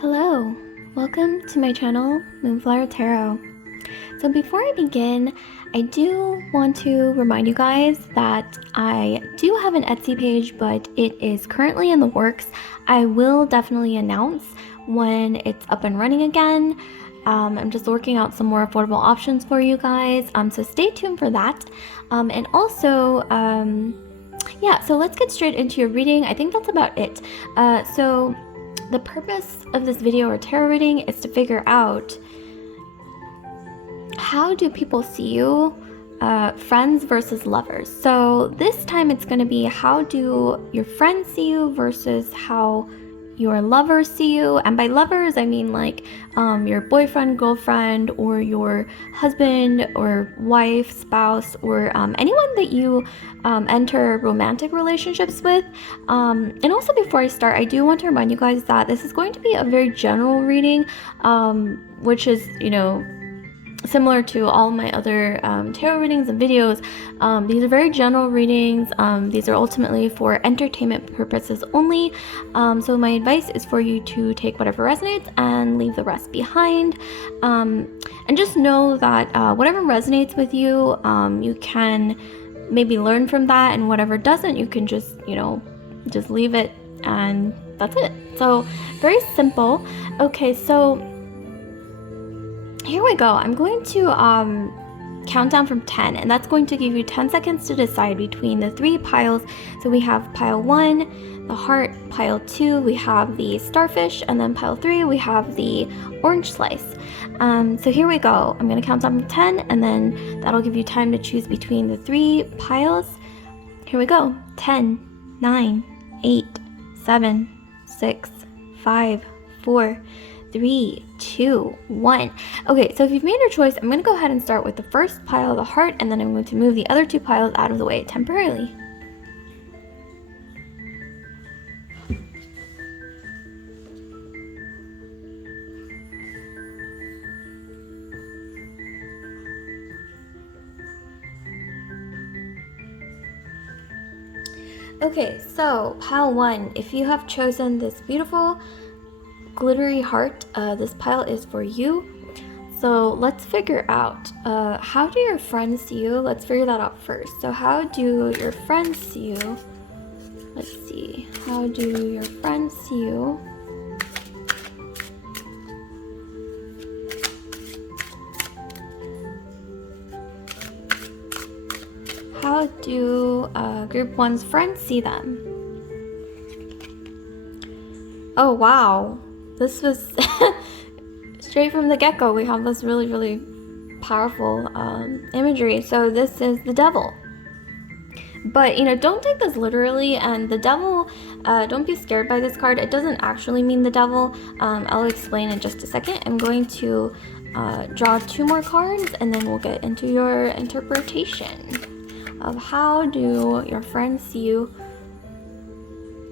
Hello, welcome to my channel, Moonflower Tarot. So before I begin, I do want to remind you guys that I do have an Etsy page, but it is currently in the works. I will definitely announce when it's up and running again. I'm just working out some more affordable options for you guys, so stay tuned for that. And also, yeah, so let's get straight into your reading. I think that's about it. So the purpose of this video or tarot reading is to figure out, how do people see you, friends versus lovers. So this time it's going to be, how do your friends see you versus how your lovers see you. And by lovers, I mean like your boyfriend, girlfriend, or your husband or wife, spouse, or anyone that you enter romantic relationships with. And also, before I start, I do want to remind you guys that this is going to be a very general reading, which is, similar to all my other tarot readings and videos. These are very general readings. These are ultimately for entertainment purposes only. So my advice is for you to take whatever resonates and leave the rest behind. And just know that whatever resonates with you, you can maybe learn from that, and whatever doesn't, you can just, just leave it, and that's it. So very simple. Okay, so here we go. I'm going to count down from 10, and that's going to give you 10 seconds to decide between the three piles. So we have pile 1, the heart; pile 2, we have the starfish; and then pile 3, we have the orange slice. So here we go. I'm going to count down from 10, and then that'll give you time to choose between the three piles. Here we go. 10, 9, 8, 7, 6, 5, 4, 3, 2, 1. Okay, so if you've made your choice, I'm going to go ahead and start with the first pile, the heart, and then I'm going to move the other two piles out of the way temporarily. Okay, so pile 1, if you have chosen this beautiful glittery heart, this pile is for you. So let's figure out, how do your friends see you? Let's figure that out first. So how do your friends see you? Let's see. How do your friends see you? How do group 1's friends see them? Oh wow, this was straight from the get-go. We have this really, really powerful imagery. So this is the devil. But, don't take this literally. And the devil, don't be scared by this card. It doesn't actually mean the devil. I'll explain in just a second. I'm going to draw 2 more cards, and then we'll get into your interpretation of how do your friends see you.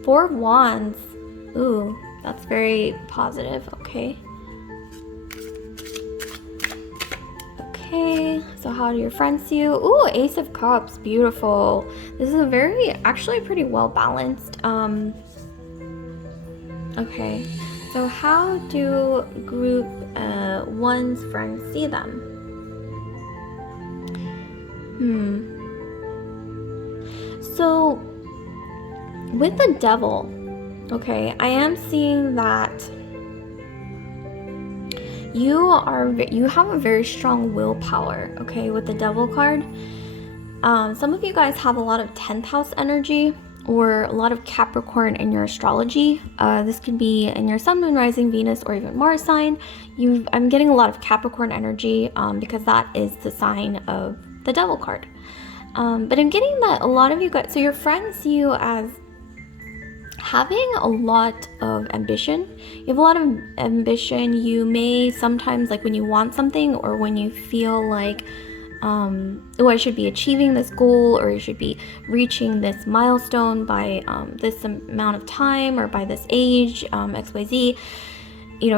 4 wands. Ooh, that's very positive. Okay. Okay, so how do your friends see you? Ooh, Ace of Cups. Beautiful. This is a very, actually pretty well balanced. Okay, so how do group 1's friends see them? So with the devil, okay, I am seeing that you have a very strong willpower, okay, with the devil card. Some of you guys have a lot of 10th house energy, or a lot of Capricorn in your astrology. This could be in your sun, moon, rising, Venus, or even Mars sign. I'm getting a lot of Capricorn energy, because that is the sign of the devil card. But I'm getting that a lot of you guys, so your friends see you as having a lot of ambition. You have a lot of ambition. You may sometimes, like when you want something, or when you feel like, oh, I should be achieving this goal, or you should be reaching this milestone by this amount of time, or by this age, XYZ.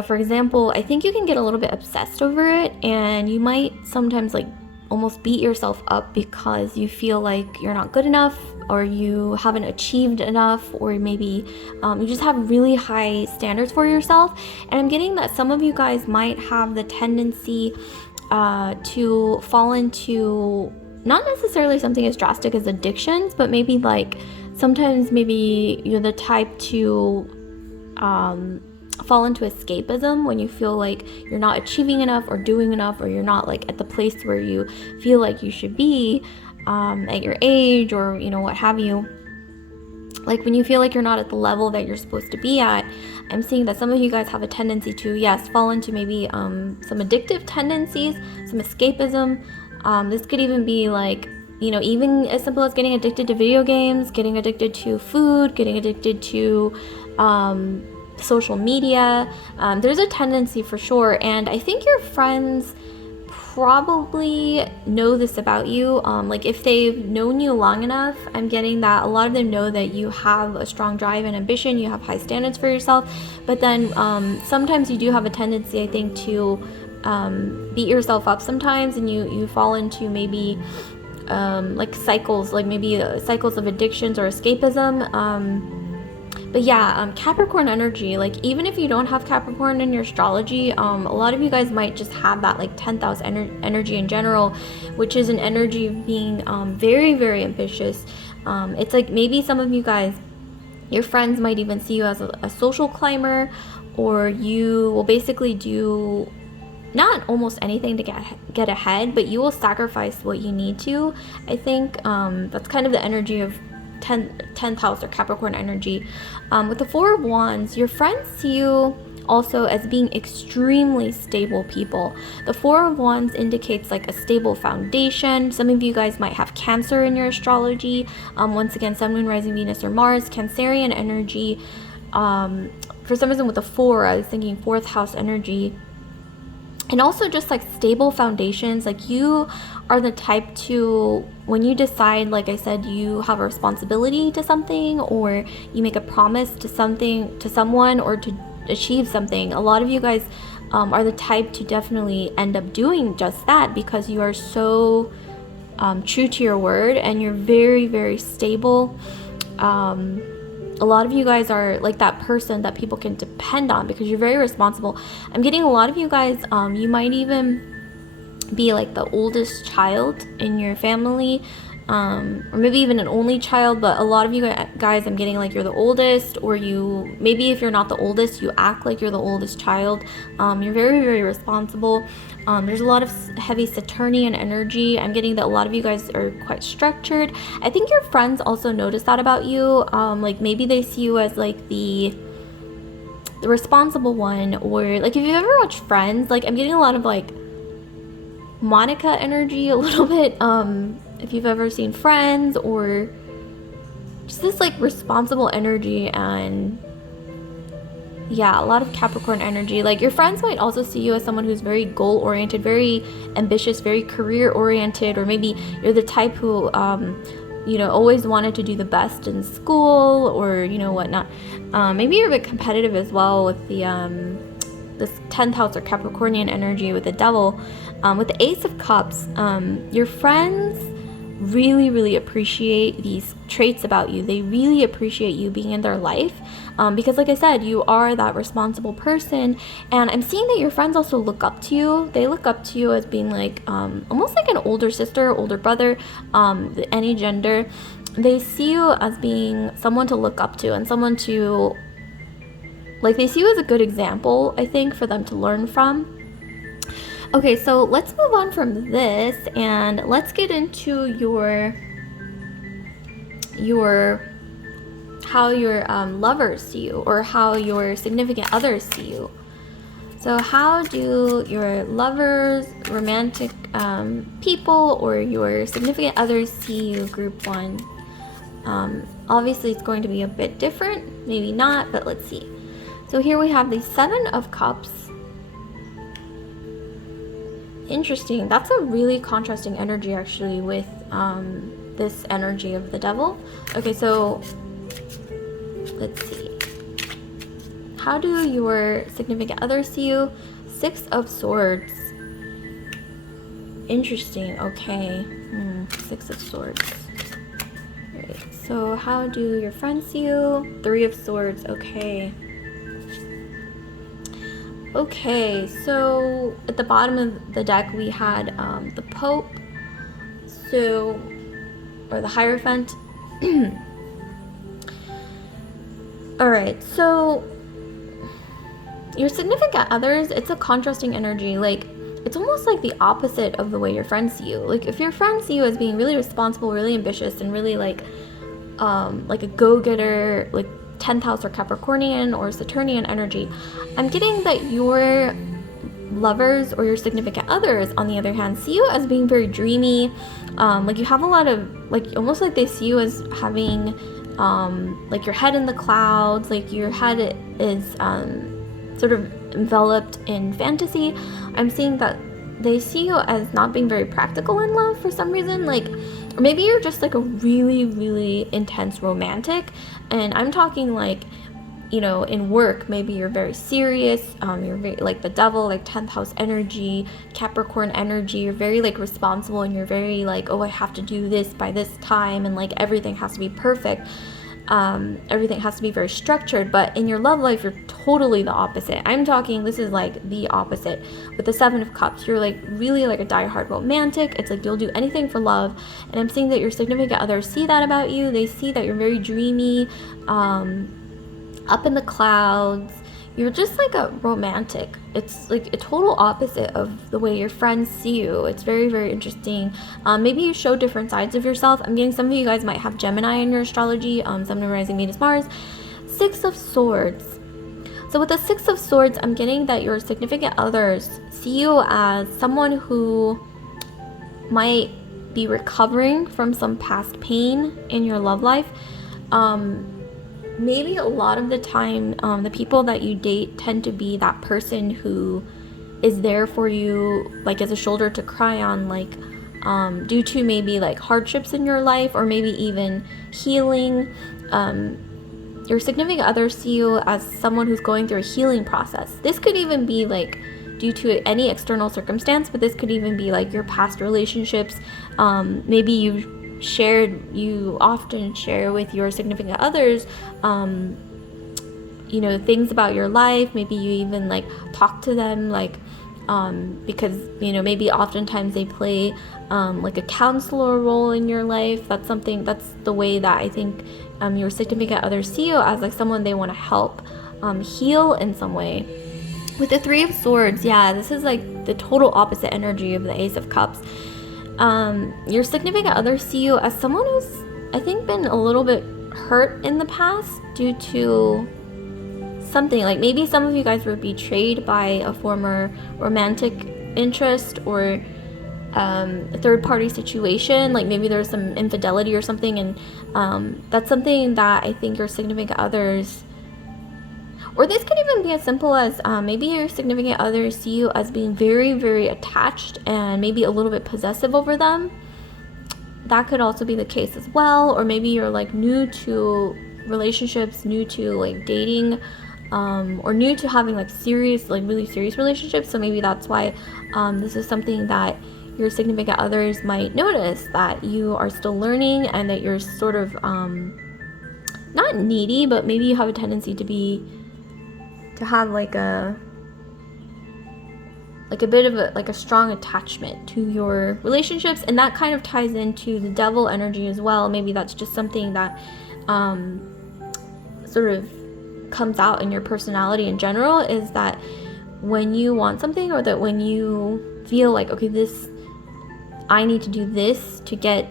For example, I think you can get a little bit obsessed over it, and you might sometimes like almost beat yourself up because you feel like you're not good enough, or you haven't achieved enough, or maybe you just have really high standards for yourself. And I'm getting that some of you guys might have the tendency to fall into not necessarily something as drastic as addictions, but maybe like sometimes maybe you're the type to fall into escapism when you feel like you're not achieving enough or doing enough, or you're not like at the place where you feel like you should be at your age, or what have you. Like when you feel like you're not at the level that you're supposed to be at, I'm seeing that some of you guys have a tendency to, yes, fall into maybe some addictive tendencies, some escapism. This could even be like, even as simple as getting addicted to video games, getting addicted to food, getting addicted to social media. There's a tendency for sure, and I think your friends probably know this about you. Like if they've known you long enough, I'm getting that a lot of them know that you have a strong drive and ambition, you have high standards for yourself, but then sometimes you do have a tendency, I think, to beat yourself up sometimes, and you fall into maybe like cycles, like maybe cycles of addictions or escapism. But yeah, Capricorn energy, like even if you don't have Capricorn in your astrology, a lot of you guys might just have that like 10th house energy in general, which is an energy of being very, very ambitious. It's like maybe some of you guys, your friends might even see you as a social climber, or you will basically do not almost anything to get ahead, but you will sacrifice what you need to. I think that's kind of the energy of 10th house or Capricorn energy. With the Four of Wands, your friends see you also as being extremely stable people. The Four of Wands indicates like a stable foundation. Some of you guys might have Cancer in your astrology. Once again, Sun, Moon, Rising, Venus, or Mars, Cancerian energy. For some reason with the 4, I was thinking 4th house energy. And also just like stable foundations, like you are the type to, when you decide, like I said, you have a responsibility to something, or you make a promise to something, to someone, or to achieve something, a lot of you guys are the type to definitely end up doing just that, because you are so true to your word, and you're very, very stable. A lot of you guys are like that person that people can depend on because you're very responsible. I'm getting a lot of you guys, you might even be like the oldest child in your family, or maybe even an only child, but a lot of you guys, I'm getting like you're the oldest, or you, maybe if you're not the oldest, you act like you're the oldest child. You're very, very responsible. There's a lot of heavy Saturnian energy. I'm getting that a lot of you guys are quite structured. I think your friends also notice that about you. Like maybe they see you as like the responsible one, or like if you've ever watched Friends, like I'm getting a lot of like Monica energy a little bit. If you've ever seen Friends, or just this like responsible energy, and yeah, a lot of Capricorn energy. Like your friends might also see you as someone who's very goal oriented, very ambitious, very career oriented, or maybe you're the type who always wanted to do the best in school, or whatnot. Maybe you're a bit competitive as well with the this 10th house or Capricornian energy with the Devil. With the Ace of Cups, your friends really, really appreciate these traits about you. They really appreciate you being in their life, because like I said, you are that responsible person, and I'm seeing that your friends also look up to you. They look up to you as being like almost like an older sister, older brother, any gender. They see you as being someone to look up to, and someone to, like, they see you as a good example, I think, for them to learn from. Okay, so let's move on from this, and let's get into your how your lovers see you, or how your significant others see you. So how do your lovers, romantic people, or your significant others see you, group 1? Obviously it's going to be a bit different, maybe not, but let's see. So here we have the 7 of Cups. Interesting. That's a really contrasting energy actually with this energy of the Devil. Okay, so let's see. How do your significant others see you? 6 of Swords. interesting. Okay. Six of Swords. Right. So how do your friends see you? Three of Swords. Okay. Okay, so at the bottom of the deck we had the Pope, so, or the Hierophant. Alright, so your significant others, it's a contrasting energy. Like, it's almost like the opposite of the way your friends see you. Like, if your friends see you as being really responsible, really ambitious, and really like a go-getter, like 10th house or Capricornian or Saturnian energy, I'm getting that your lovers or your significant others, on the other hand, see you as being very dreamy. Like, you have a lot of, like, almost like they see you as having like your head in the clouds, like your head is sort of enveloped in fantasy. I'm seeing that they see you as not being very practical in love for some reason. Like, or maybe you're just like a really, really intense romantic, and I'm talking like, you know, in work, maybe you're very serious, you're very like the devil, like 10th house energy, Capricorn energy, you're very like responsible, and you're very like, oh, I have to do this by this time, and like everything has to be perfect. Everything has to be very structured. But in your love life, you're totally the opposite. I'm talking, this is like the opposite. With the Seven of Cups, you're like really like a diehard romantic. It's like you'll do anything for love. And I'm seeing that your significant others see that about you. They see that you're very dreamy, up in the clouds. You're just like a romantic. It's like a total opposite of the way your friends see you. It's very, very interesting. Maybe you show different sides of yourself. I'm getting some of you guys might have Gemini in your astrology, Sun, Moon, Rising, Venus, Mars. Six of Swords. So with the Six of Swords, I'm getting that your significant others see you as someone who might be recovering from some past pain in your love life. Maybe a lot of the time, the people that you date tend to be that person who is there for you, like as a shoulder to cry on, like due to maybe like hardships in your life, or maybe even healing. Your significant others see you as someone who's going through a healing process. This could even be like due to any external circumstance, but this could even be like your past relationships. Maybe you often share with your significant others, you know, things about your life. Maybe you even like talk to them, like because, you know, maybe oftentimes they play like a counselor role in your life. That's the way that I think your significant others see you, as like someone they want to help heal in some way. With the Three of Swords, yeah, this is like the total opposite energy of the Ace of Cups. Your significant others see you as someone who's, I think, been a little bit hurt in the past due to something. Like maybe some of you guys were betrayed by a former romantic interest, or a third-party situation. Like maybe there's some infidelity or something, and that's something that I think your significant others, or this could even be as simple as maybe your significant others see you as being very, very attached and maybe a little bit possessive over them. That could also be the case as well. Or maybe you're like new to relationships, new to like dating, or new to having like serious, like really serious relationships. So maybe that's why this is something that your significant others might notice, that you are still learning, and that you're sort of not needy, but maybe you have a tendency to have like a bit of a strong attachment to your relationships. And that kind of ties into the devil energy as well. Maybe that's just something that sort of comes out in your personality in general, is that when you want something, or that when you feel like, okay, I need to do this to get,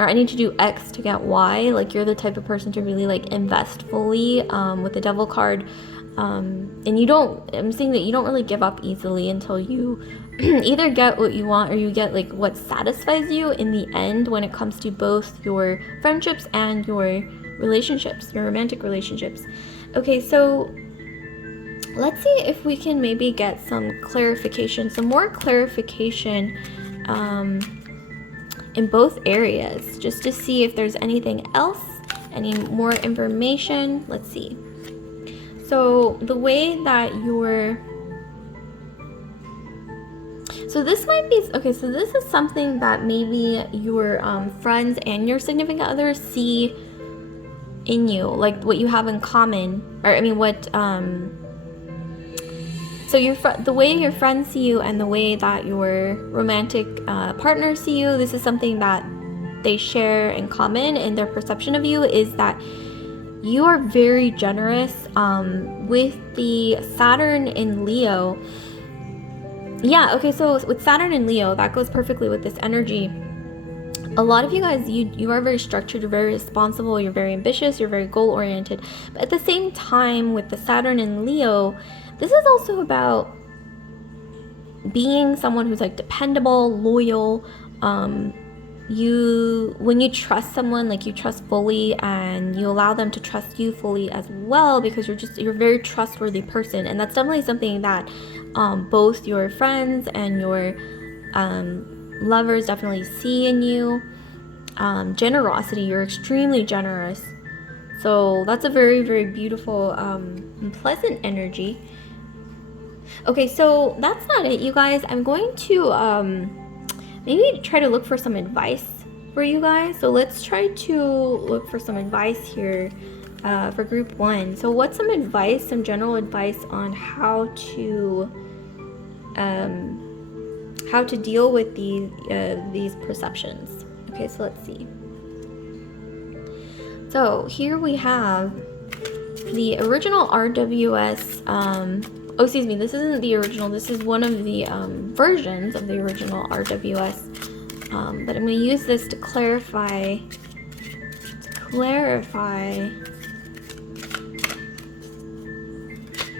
or I need to do X to get Y, like you're the type of person to really like invest fully with the devil card. And I'm seeing that you don't really give up easily until you either get what you want, or you get like what satisfies you in the end, when it comes to both your friendships and your relationships, your romantic relationships. Okay, so let's see if we can maybe get some more clarification in both areas, just to see if there's anything else, any more information. Let's see. So the way that So this might be, okay, so this is something that maybe your friends and your significant others see in you, like what you have in common, or I mean what, so the way your friends see you and the way that your romantic partners see you, this is something that they share in common in their perception of you, is that you are very generous. With the Saturn in Leo, yeah, okay, so with Saturn in Leo, that goes perfectly with this energy. A lot of you guys, you are very structured, you're very responsible, you're very ambitious, you're very goal-oriented. But at the same time, with the Saturn in Leo, this is also about being someone who's like dependable, loyal. When you trust someone, like you trust fully, and you allow them to trust you fully as well, because you're a very trustworthy person. And that's definitely something that both your friends and your lovers definitely see in you. Generosity, you're extremely generous. So that's a very, very beautiful, pleasant energy. Okay, so that's not it, you guys. I'm going to maybe try to look for some advice for you guys. So let's try to look for some advice here for group 1. So what's some advice, some general advice on how to deal with these perceptions? Okay, so let's see. So here we have the original RWS. Oh, excuse me, this isn't the original. This is one of the versions of the original RWS. But I'm going to use this to clarify.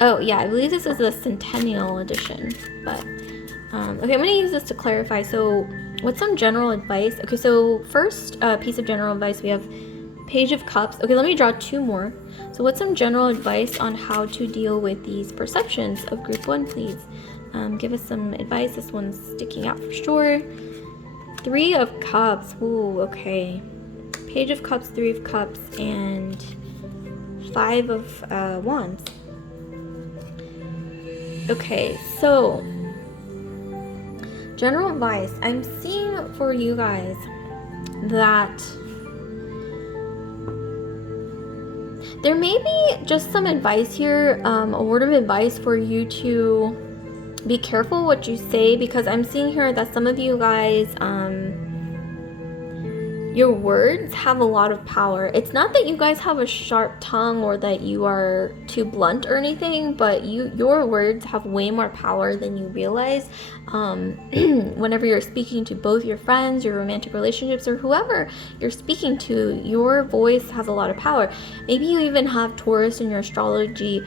Oh, yeah, I believe this is the Centennial edition. But okay, I'm going to use this to clarify. So, what's some general advice? Okay, so first piece of general advice, we have Page of Cups. Okay, let me draw 2 more. So what's some general advice on how to deal with these perceptions of group 1, please? Give us some advice. This one's sticking out for sure. 3 of Cups. Ooh, okay. Page of Cups, 3 of Cups, and 5 of Wands. Okay, so general advice. I'm seeing for you guys that there may be just some advice here, a word of advice for you to be careful what you say, because I'm seeing here that some of you guys, your words have a lot of power. It's not that you guys have a sharp tongue or that you are too blunt or anything, but your words have way more power than you realize. Whenever you're speaking to both your friends, your romantic relationships, or whoever you're speaking to, your voice has a lot of power. Maybe you even have Taurus in your astrology.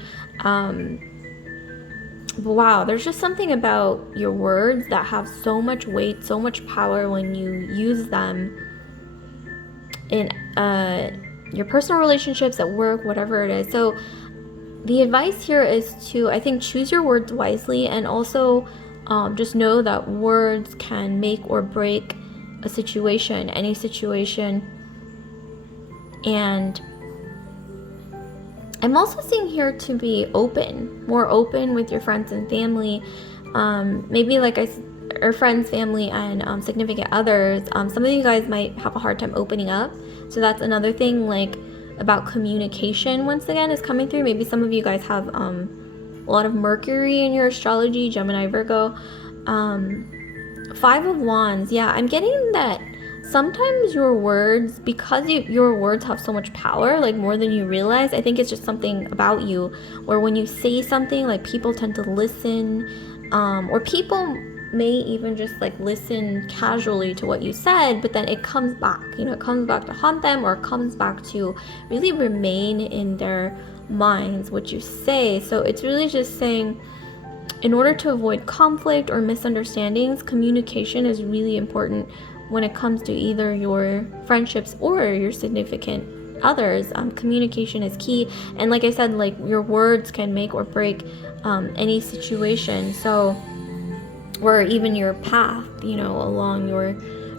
Wow, there's just something about your words that have so much weight, so much power when you use them in your personal relationships, at work, whatever it is. So the advice here is to, I think, choose your words wisely, and also just know that words can make or break a situation, any situation. And I'm also seeing here to be open, more open with your friends and family. Maybe like or friends, family, and significant others. Some of you guys might have a hard time opening up. So that's another thing, like about communication, once again, is coming through. Maybe some of you guys have a lot of Mercury in your astrology, Gemini, Virgo. 5 of Wands. Yeah, I'm getting that sometimes your words, because your words have so much power, like more than you realize. I think it's just something about you where when you say something, like people tend to listen, or people may even just like listen casually to what you said, but then it comes back, it comes back to haunt them, or it comes back to really remain in their minds what you say. So it's really just saying, in order to avoid conflict or misunderstandings, communication is really important when it comes to either your friendships or your significant others. Communication is key, and like I said, like your words can make or break any situation. So, or even your path, along your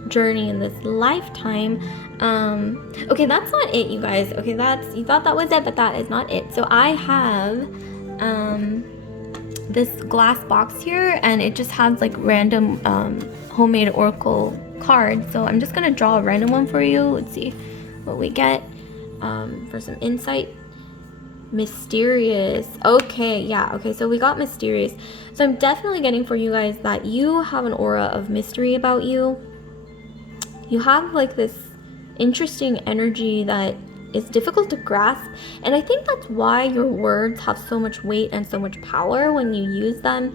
journey in this lifetime. Okay, that's not it, you guys. Okay, you thought that was it, but that is not it. So I have this glass box here, and it just has like random homemade oracle cards. So I'm just gonna draw a random one for you. Let's see what we get for some insight. Mysterious. Okay, yeah, okay, so we got mysterious. So I'm definitely getting for you guys that you have an aura of mystery about you. You have like this interesting energy that is difficult to grasp, and I think that's why your words have so much weight and so much power when you use them,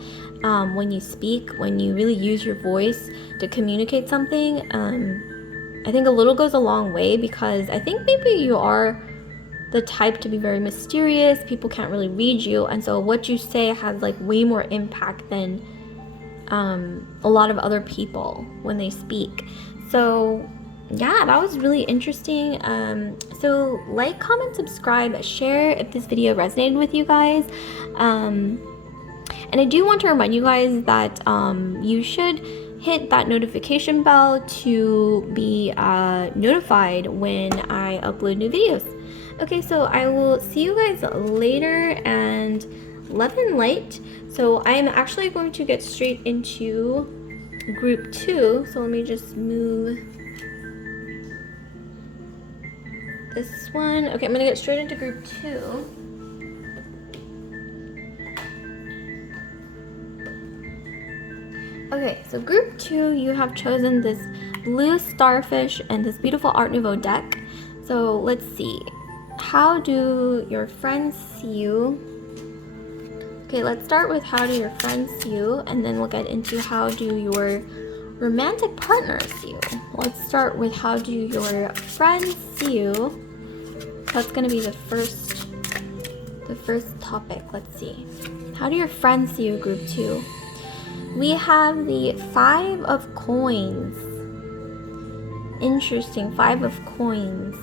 when you speak, when you really use your voice to communicate something. I think a little goes a long way, because I think maybe you are the type to be very mysterious. People can't really read you, and so what you say has like way more impact than a lot of other people when they speak. So yeah, that was really interesting. So like, comment, subscribe, share if this video resonated with you guys. And I do want to remind you guys that you should hit that notification bell to be notified when I upload new videos. Okay, so I will see you guys later, and love and light. So I'm actually going to get straight into group 2. So let me just move this one. Okay, I'm gonna get straight into group 2. Okay, so group 2, you have chosen this blue starfish and this beautiful Art Nouveau deck. So let's see. How do your friends see you? Okay, let's start with how do your friends see you, and then we'll get into how do your romantic partners see you. Let's start with how do your friends see you. That's going to be the first topic. Let's see. How do your friends see you, group 2? We have the 5 of coins. Interesting, 5 of coins.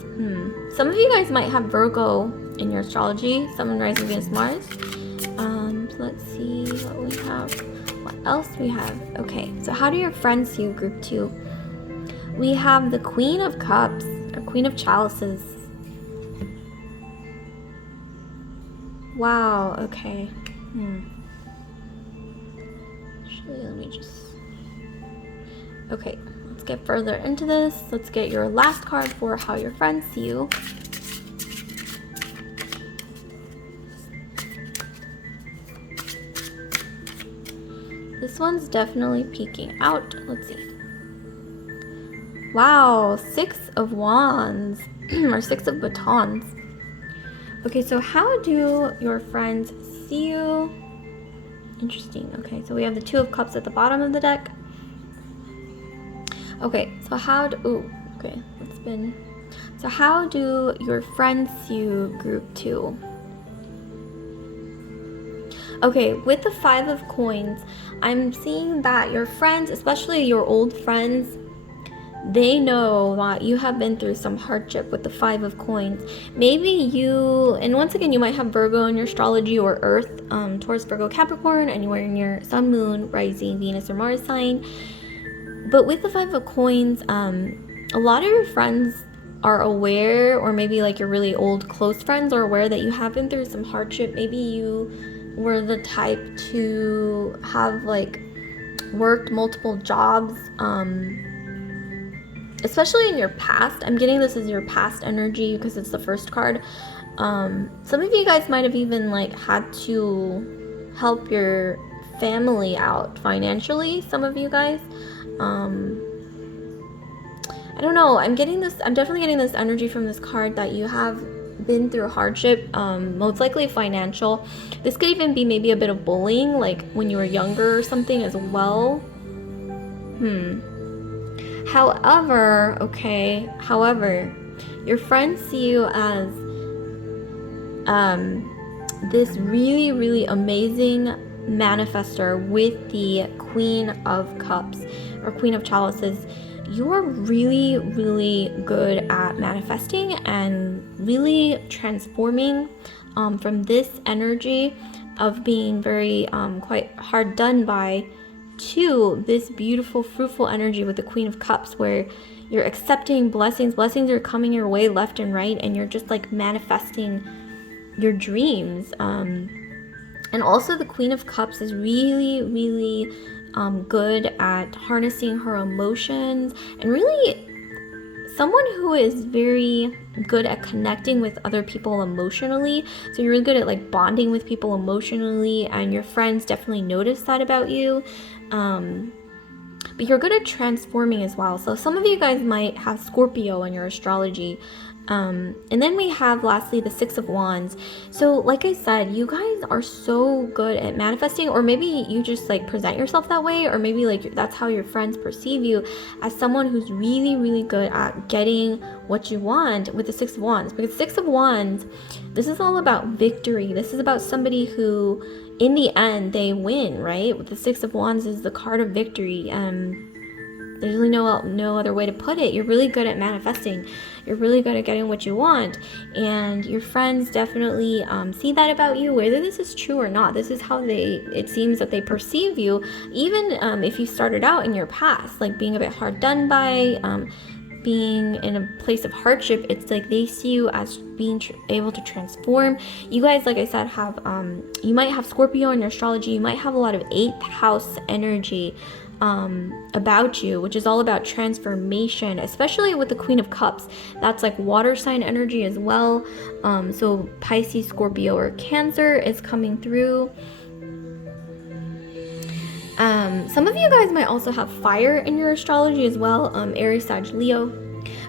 Some of you guys might have Virgo in your astrology, Sun, Rising, Venus, Mars. So let's see what we have. What else we have? Okay, so how do your friends see you, group 2? We have the Queen of Cups, or Queen of Chalices. Wow, okay. Actually, let me just... Okay, let's get further into this. Let's get your last card for how your friends see you. This one's definitely peeking out. Let's see. Wow, 6 of Wands, or 6 of Batons. Okay, so how do your friends see you? Interesting. Okay, so we have the 2 of Cups at the bottom of the deck. Okay, so how do... Ooh, okay, let's spin. So how do your friends see you, group 2? Okay, with the 5 of coins, I'm seeing that your friends, especially your old friends, they know that you have been through some hardship with the 5 of coins. Maybe you, and once again, you might have Virgo in your astrology, or Earth, Taurus, Virgo, Capricorn, anywhere in your Sun, Moon, Rising, Venus, or Mars sign. But with the 5 of coins, a lot of your friends are aware, or maybe like your really old close friends are aware that you have been through some hardship. Maybe you were the type to have like worked multiple jobs, especially in your past. I'm getting this as your past energy because it's the first card. Some of you guys might have even like had to help your family out financially. Some of you guys, I don't know, I'm definitely getting this energy from this card that you have been through hardship, most likely financial. This could even be maybe a bit of bullying, like when you were younger or something as well. However, your friends see you as this really, really amazing manifester with the Queen of Cups, or Queen of Chalices. You're really, really good at manifesting and really transforming from this energy of being very quite hard done by, to this beautiful, fruitful energy with the Queen of Cups, where you're accepting blessings. Blessings are coming your way left and right, and you're just like manifesting your dreams. And And also the Queen of Cups is really, really good at harnessing her emotions, and really someone who is very good at connecting with other people emotionally. So you're really good at like bonding with people emotionally, and your friends definitely notice that about you. But you're good at transforming as well. So some of you guys might have Scorpio in your astrology. And then we have lastly the Six of Wands. So like I said, you guys are so good at manifesting, or maybe you just like present yourself that way, or maybe like that's how your friends perceive you, as someone who's really, really good at getting what you want with the Six of Wands. Because Six of Wands, this is all about victory. This is about somebody who in the end they win, right? With the Six of Wands is the card of victory. There's really no other way to put it. You're really good at manifesting. You're really good at getting what you want, and your friends definitely see that about you, whether this is true or not. This is how it seems that they perceive you, even if you started out in your past, like being a bit hard done by, being in a place of hardship. It's like they see you as being able to transform. You guys, like I said, have you might have Scorpio in your astrology. You might have a lot of 8th house energy about you, which is all about transformation, especially with the Queen of Cups. That's like water sign energy as well. So Pisces, Scorpio, or Cancer is coming through. Some of you guys might also have fire in your astrology as well, Aries, Sag, Leo.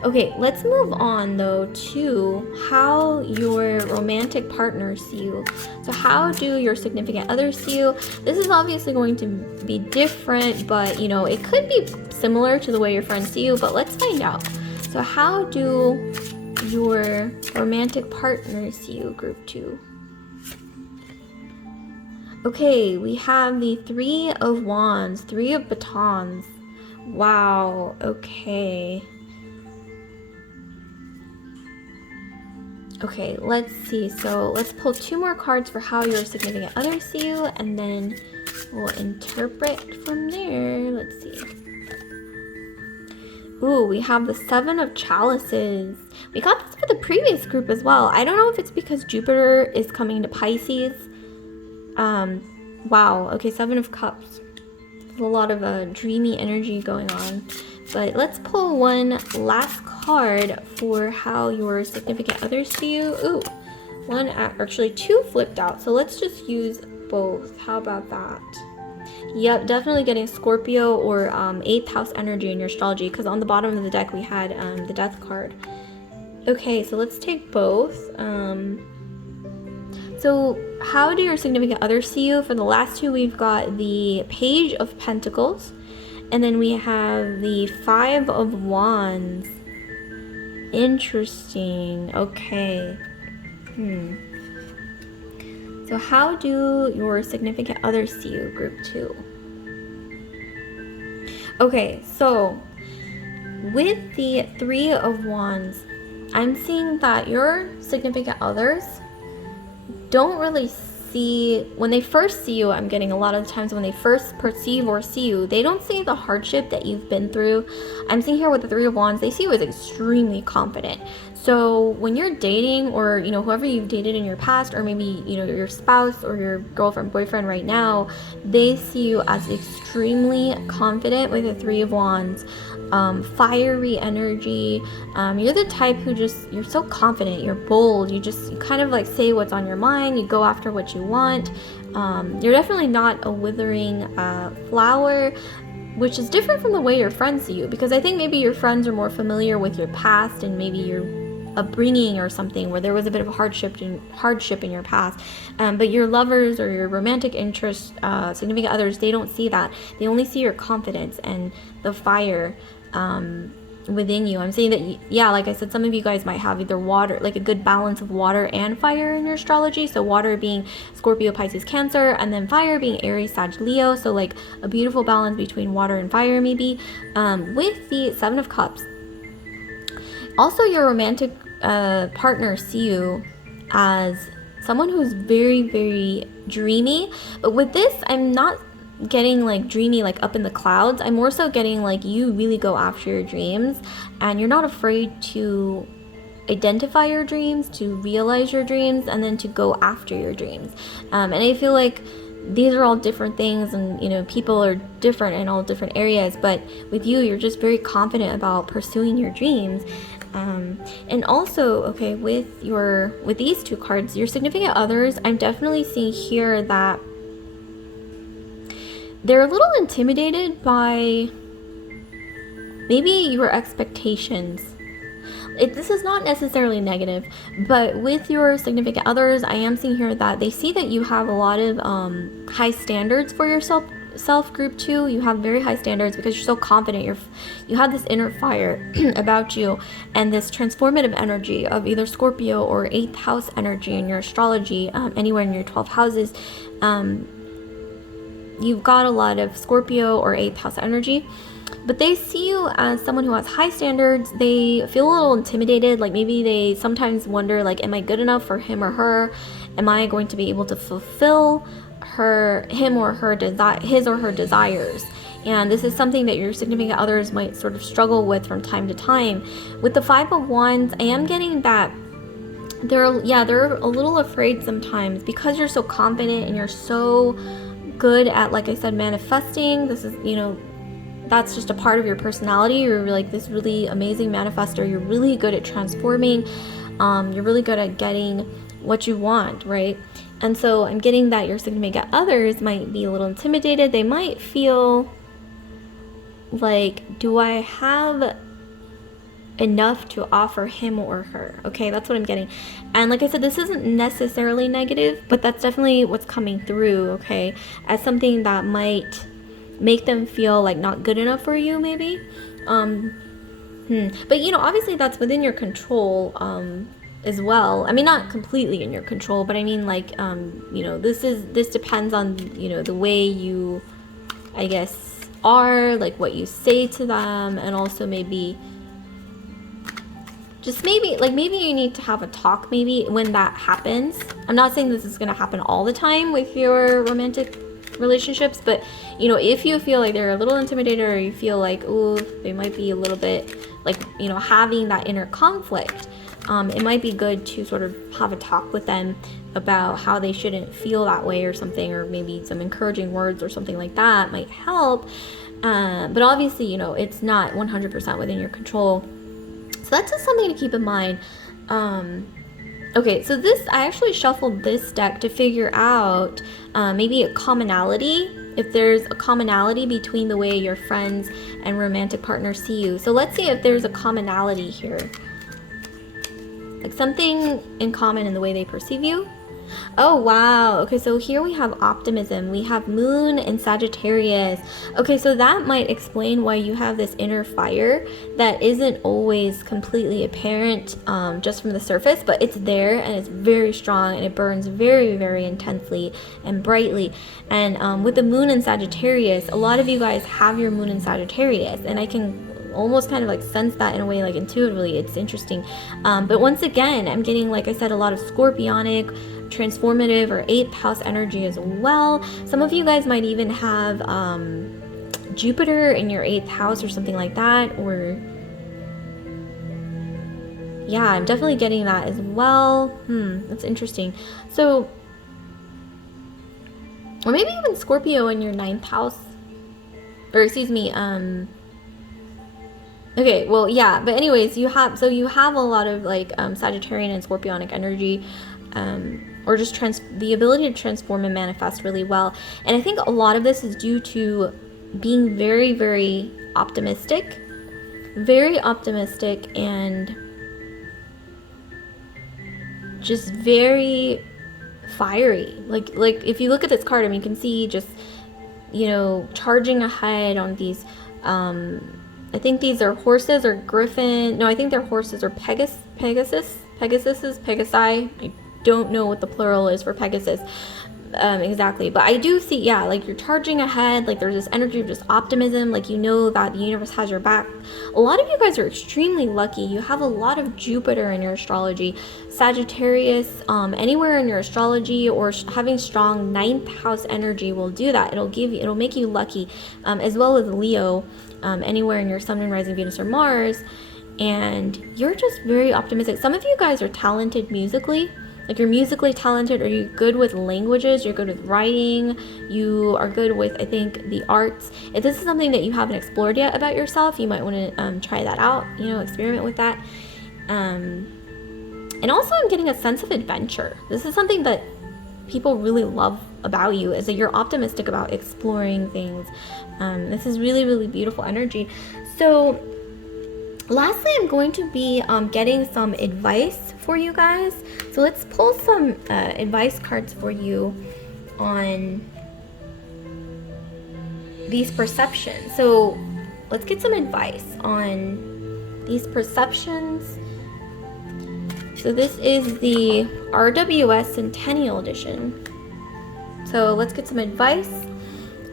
Okay, let's move on though to how your romantic partners see you. So how do your significant others see you? This is obviously going to be different, but you know, it could be similar to the way your friends see you, but let's find out. So how do your romantic partners see you, group 2? Okay, we have the 3 of Wands, 3 of Batons. Wow, okay. Okay, let's see. So let's pull 2 more cards for how your significant others see you, and then we'll interpret from there. Let's see. Ooh, we have the 7 of Chalices. We got this for the previous group as well. I don't know if it's because Jupiter is coming to Pisces. Wow, okay, 7 of Cups. There's a lot of dreamy energy going on. But let's pull one last card for how your significant others see you. Ooh, actually 2 flipped out. So let's just use both. How about that? Yep, definitely getting Scorpio or 8th house energy in your astrology, because on the bottom of the deck we had the Death card. Okay, so let's take both. So how do your significant others see you? For the last 2, we've got the Page of Pentacles, and then we have the 5 of Wands. Interesting. Okay. So how do your significant others see you, group 2? Okay, so with the 3 of Wands, I'm seeing that your significant others don't really see, when they first see you, I'm getting a lot of the times when they first perceive or see you, they don't see the hardship that you've been through. I'm seeing here with the 3 of Wands, they see you as extremely confident. So when you're dating, or you know, whoever you've dated in your past, or maybe you know your spouse or your girlfriend, boyfriend right now, they see you as extremely confident with the 3 of Wands. Fiery energy. You're the type who you're so confident, you're bold, you kind of like say what's on your mind, you go after what you want. You're definitely not a withering flower, which is different from the way your friends see you, because I think maybe your friends are more familiar with your past and maybe your upbringing or something where there was a bit of hardship in your past, but your lovers or your romantic interests, significant others, they don't see that. They only see your confidence and the fire within you. I'm saying that, yeah, like I said, some of you guys might have either water, like a good balance of water and fire in your astrology. So water being Scorpio, Pisces, Cancer, and then fire being Aries, Sag, Leo. So like a beautiful balance between water and fire maybe. With the 7 of Cups, also your romantic partner see you as someone who's very, very dreamy. But with this, I'm not getting like dreamy, like up in the clouds. I'm more so getting like you really go after your dreams, and you're not afraid to identify your dreams, to realize your dreams, and then to go after your dreams. And I feel like these are all different things, and people are different in all different areas, but with you, you're just very confident about pursuing your dreams. And also, okay, with these two cards, your significant others, I'm definitely seeing here that they're a little intimidated by maybe your expectations. This is not necessarily negative, but with your significant others, I am seeing here that they see that you have a lot of high standards for yourself. Group 2, you have very high standards because you're so confident. You have this inner fire about you, and this transformative energy of either Scorpio or 8th house energy in your astrology, anywhere in your 12 houses. You've got a lot of Scorpio or 8th house energy, but they see you as someone who has high standards. They feel a little intimidated, like maybe they sometimes wonder, like, am I good enough for him or her? Am I going to be able to fulfill his or her desires? And this is something that your significant others might sort of struggle with from time to time. With the 5 of Wands, I am getting that they're a little afraid sometimes because you're so confident and you're so good at, like I said, manifesting. This is, that's just a part of your personality. You're like this really amazing manifester. You're really good at transforming. You're really good at getting what you want, right? And so I'm getting that your significant others might be a little intimidated. They might feel like, do I have enough to offer him or her? Okay, that's what I'm getting. And like I said, this isn't necessarily negative, but that's definitely what's coming through, okay, as something that might make them feel like not good enough for you, maybe. But obviously that's within your control as well. I mean, not completely in your control, but I mean, like, this depends on the way you, I guess, are, like what you say to them, and also maybe maybe you need to have a talk maybe when that happens. I'm not saying this is going to happen all the time with your romantic relationships, but if you feel like they're a little intimidated, or you feel like, oh, they might be a little bit like, having that inner conflict, it might be good to sort of have a talk with them about how they shouldn't feel that way or something, or maybe some encouraging words or something like that might help. But obviously, it's not 100% within your control. So that's just something to keep in mind. Okay, so I actually shuffled this deck to figure out maybe a commonality, if there's a commonality between the way your friends and romantic partners see you. So let's see if there's a commonality here. Like something in common in the way they perceive you. Oh, wow. Okay, so here we have optimism. We have Moon and Sagittarius. Okay, so that might explain why you have this inner fire that isn't always completely apparent just from the surface, but it's there and it's very strong and it burns very, very intensely and brightly. And with the Moon and Sagittarius, a lot of you guys have your Moon in Sagittarius, and I can almost kind of like sense that in a way, like intuitively. It's interesting. But once again, I'm getting, like I said, a lot of scorpionic, transformative, or 8th house energy as well. Some of you guys might even have Jupiter in your 8th house or something like that, or yeah, I'm definitely getting that as well. That's interesting. So, or maybe even Scorpio in your 9th house, or excuse me, okay, well, yeah, but anyways, you have a lot of like Sagittarian and Scorpionic energy, or just the ability to transform and manifest really well. And I think a lot of this is due to being very, very optimistic, and just very fiery. Like if you look at this card, I mean, you can see just, charging ahead on these, I think these are horses or griffin. No, I think they're horses or Pegasi. I don't know what the plural is for Pegasus exactly, but I do see, yeah, like you're charging ahead, like there's this energy of just optimism, like that the universe has your back. A lot of you guys are extremely lucky. You have a lot of Jupiter in your astrology. Sagittarius, anywhere in your astrology, or having strong 9th house energy will do that. It'll make you lucky, as well as Leo, anywhere in your Sun, Moon, Rising, Venus, or Mars. and you're just very optimistic. Some of you guys are talented musically. Like, you're musically talented, or you're good with languages, you're good with writing, you are good with, I think, the arts. If this is something that you haven't explored yet about yourself, you might want to try that out, experiment with that. And also, I'm getting a sense of adventure. This is something that people really love about you, is that you're optimistic about exploring things. This is really, really beautiful energy. So lastly, I'm going to be getting some advice for you guys. So let's pull some advice cards for you on these perceptions. So let's get some advice on these perceptions. So this is the RWS Centennial Edition. So let's get some advice